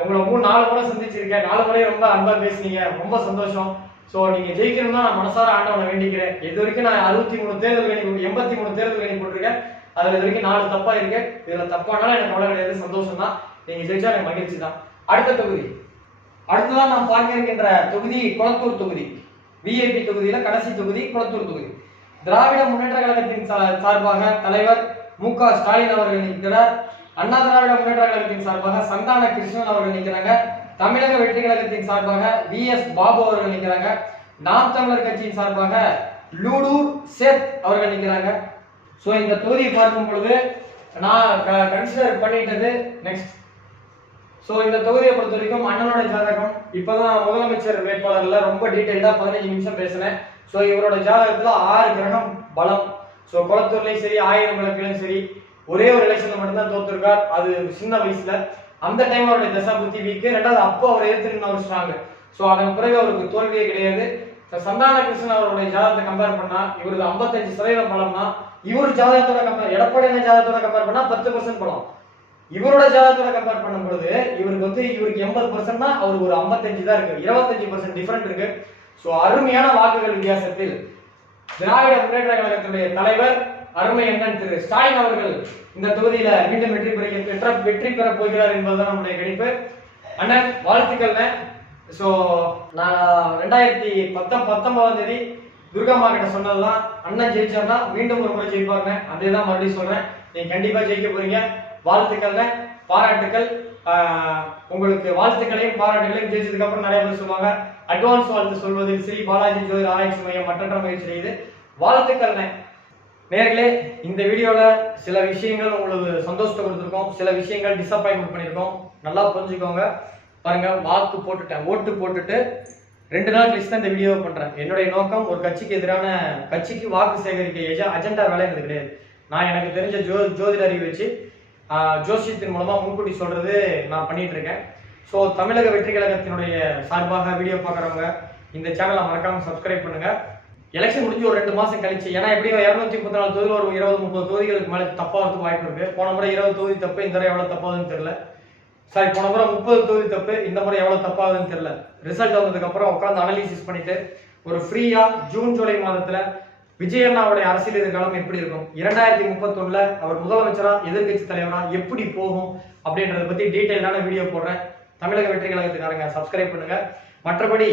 உங்களை 3-4 முறை சந்திச்சிருக்கேன். 4 முறை ரொம்ப அன்பா பேசுனீங்க, ரொம்ப சந்தோஷம். ஸோ நீங்க ஜெயிக்கணும்னா நான் மனசார ஆண்டவனை வேண்டிக்கிறேன். இது வரைக்கும் நான் 63 தேர்தல் வேணி 83 தேர்தல் வேணி போட்டிருக்கேன். அதுல இது வரைக்கும் 4 தப்பா இருக்கு. இதுல தப்பானாலும் எனக்கு கவலை கிடையாது, சந்தோஷம் தான். நீங்க ஜெயிச்சா எனக்கு மகிழ்ச்சி தான். அடுத்த தொகுதி, அடுத்ததான் நாம் பார்க்க இருக்கின்ற தொகுதி கொளத்தூர் தொகுதி. விஐபி தொகுதியில கடைசி தொகுதி கொளத்தூர் தொகுதி. திராவிட முன்னேற்ற கழகத்தின் சார்பாக தலைவர் மு.க. ஸ்டாலின் அவர்கள் நிற்கிறார். அண்ணா திராவிட முன்னேற்ற கழகத்தின் சார்பாக சந்தான கிருஷ்ணன் அவர்கள் நிற்கிறாங்க. தமிழக வெற்றி கழகத்தின் சார்பாக வி.எஸ். பாபு அவர்கள் நிற்கிறாங்க. நாம் தமிழர் கட்சியின் சார்பாக லூடூர் சேத் அவர்கள் நிற்கிறாங்க. சோ இந்த தொகுதியை பார்க்கும் பொழுது நான் கன்சிடர் பண்ணிட்டது நெக்ஸ்ட். சோ இந்த தொகுதியை பொறுத்த வரைக்கும் அண்ணனோட ஜாதகம் இப்பதான் முதலமைச்சர் வேட்பாளர்ல ரொம்ப டீடைல்டா 15 நிமிஷம் பேசினேன். சோ இவரோட ஜாதகத்துல 6 கிரகம் பலம். சோ கொளத்தூர்லயும் சரி 1000 விளக்குலயும் சரி ஒரே ஒரு எலெக்ஷன்ல மட்டும்தான் தோத்துருக்கார். அது சின்ன வயசுல. அந்த டைம் அவருடைய தசா புத்தி வீக்கு. ரெண்டாவது அப்போ அவர் எதிர்த்து ஒரு ஸ்ட்ராங். சோ அதன் பிறகு அவருக்கு தோல்வியே கிடையாது. சந்தான கிருஷ்ணன் அவருடைய ஜாதகத்தை கம்பேர் பண்ணா இவருக்கு 55% பலம்னா இவர் ஜாதகத்தோட கம்பேர் எடப்பாடி ஜாதகத்தோட கம்பேர் பண்ணா 10% பலம். இவரோட ஜாதகத்தோட கம்பேர் பண்ணும்போது இவருக்கு வந்து இவருக்கு 80%னா அவருக்கு ஒரு 55 தான் இருக்கு. 25% டிஃபரெண்ட் இருக்கு. சோ அருமையான வாக்குகள் வித்தியாசத்தில் திராவிட முன்னேற்ற கழகத்துடைய தலைவர் அருமை அண்ணன் திரு ஸ்டாலின் அவர்கள் இந்த தொகுதியில மீண்டும் வெற்றி பெற போகிறார் என்பதுதான் நம்முடைய கணிப்பு. அண்ணன் வாழ்த்துக்கள். சோ நான் 2019ஆம் தேதி துர்காமா கிட்ட சொன்னதுதான், அண்ணன் ஜெயிச்சார்னா மீண்டும் ஒரு முறை ஜெயிப்பாருங்க. அதேதான் மறுபடியும் சொல்றேன். நீங்க கண்டிப்பா ஜெயிக்க போறீங்க. வாழ்த்துக்கள், பாராட்டுக்கள். உங்களுக்கு வாழ்த்துக்களையும் பாராட்டுகளையும் ஜெயிச்சதுக்கு அப்புறம் நிறைய பேர் சொல்லுவாங்க அட்வான்ஸ் வாழ்த்து சொல்வதில் ஸ்ரீ பாலாஜி ஜோதிட ஆராய்ச்சி மையம் மற்றற்ற முயற்சி செய்யுது. வாழ்த்துக்கள் நேர்களே. இந்த வீடியோல சில விஷயங்கள் உங்களுக்கு சந்தோஷத்தை கொடுத்துருக்கோம், சில விஷயங்கள் டிசப்பாயின்மெண்ட் பண்ணியிருக்கோம். நல்லா புரிஞ்சுக்கோங்க. பாருங்க, வாக்கு போட்டுட்டேன், ஓட்டு போட்டுட்டு 2 நாள் கழிச்சு தான் இந்த வீடியோ பண்றேன். என்னுடைய நோக்கம் ஒரு கட்சிக்கு எதிரான கட்சிக்கு வாக்கு சேகரிக்க அஜெண்டா வேலை எனக்கு கிடையாது. நான் எனக்கு தெரிஞ்ச ஜோதிட அறிவு வச்சு ஜோசியத்தின் மூலமா முன்கூட்டி சொல்றது நான் பண்ணிட்டு இருக்கேன். ஸோ தமிழக வெற்றி கழகத்தினுடைய சார்பாக வீடியோ பார்க்குறவங்க இந்த சேனலை மறக்காம சப்ஸ்கிரைப் பண்ணுங்க. எலெக்ஷன் முடிஞ்சு ஒரு 2 மாசம் கழிச்சு, ஏன்னா எப்படியும் 234 தொகுதியில் ஒரு 20-30 தொகுதிகளுக்கு மேலே தப்பாகிறதுக்கு வாய்ப்பு இருக்கு. போன முறை 20 தொகுதி தப்பு, இந்த முறை எவ்வளவு தப்பாகுதுன்னு தெரியல. சாரி, போன முறை 30 தொகுதி தப்பு, இந்த முறை எவ்வளவு தப்பாகுதுன்னு தெரியல. ரிசல்ட் வந்ததுக்கு அப்புறம் உட்காந்து அனலிசிஸ் பண்ணிட்டு ஒரு ஃப்ரீயா ஜூன் ஜூலை மாதத்துல விஜய் அண்ணாவுடைய அரசியல் எதிர்காலம் எப்படி இருக்கும், 2031ல அவர் முதலமைச்சரா எதிர்கட்சி தலைவரா எப்படி போகும் அப்படின்றத பத்தி டீடைலான வீடியோ போடுறேன். தமிழக வெற்றி கழகத்துக்காரங்க சப்ஸ்கிரைப் பண்ணுங்க. மற்றபடி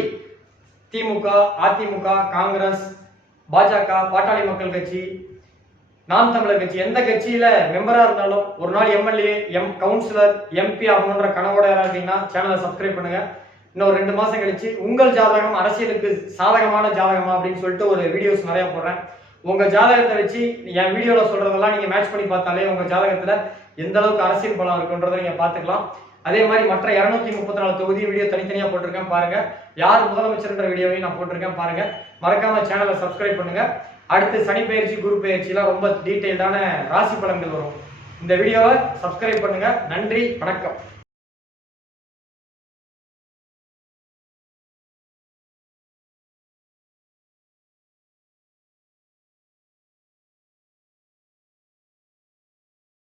திமுக, அதிமுக, காங்கிரஸ், பாஜக, பாட்டாளி மக்கள் கட்சி, நாம் தமிழர் கட்சி, எந்த கட்சியில மெம்பரா இருந்தாலும் ஒரு நாள் எம்எல்ஏ, கவுன்சிலர், எம்பி ஆகணுன்ற கனவோட இருக்கீங்கன்னா சேனலை சப்ஸ்கிரைப் பண்ணுங்க. இன்னொரு 2 மாசம் கழிச்சு உங்கள் ஜாதகம் அரசியலுக்கு சாதகமான ஜாதகமா அப்படின்னு சொல்லிட்டு ஒரு வீடியோஸ் நிறைய போடுறேன். உங்க ஜாதகத்தை வச்சு என் வீடியோல சொல்றதெல்லாம் நீங்க மேட்ச் பண்ணி பார்த்தாலே உங்க ஜாதகத்துல எந்த அளவுக்கு அரசியல் பலம் இருக்குன்றதை நீங்க பாத்துக்கலாம். அதே மாதிரி மற்ற 234 தொகுதி வீடியோ தனித்தனியா போட்டிருக்கேன் பாருங்க. யார் முதலமைச்சர்ன்ற வீடியோவையும் நான் போட்டிருக்கேன் பாருங்க. மறக்காம சேனலை சப்ஸ்கிரைப் பண்ணுங்க. அடுத்து சனி பயிற்சி, குரு பயிற்சிலாம் ரொம்ப டீடைல்டான ராசி பலன்கள் வரும். இந்த வீடியோவை சப்ஸ்கிரைப் பண்ணுங்க. நன்றி, வணக்கம்.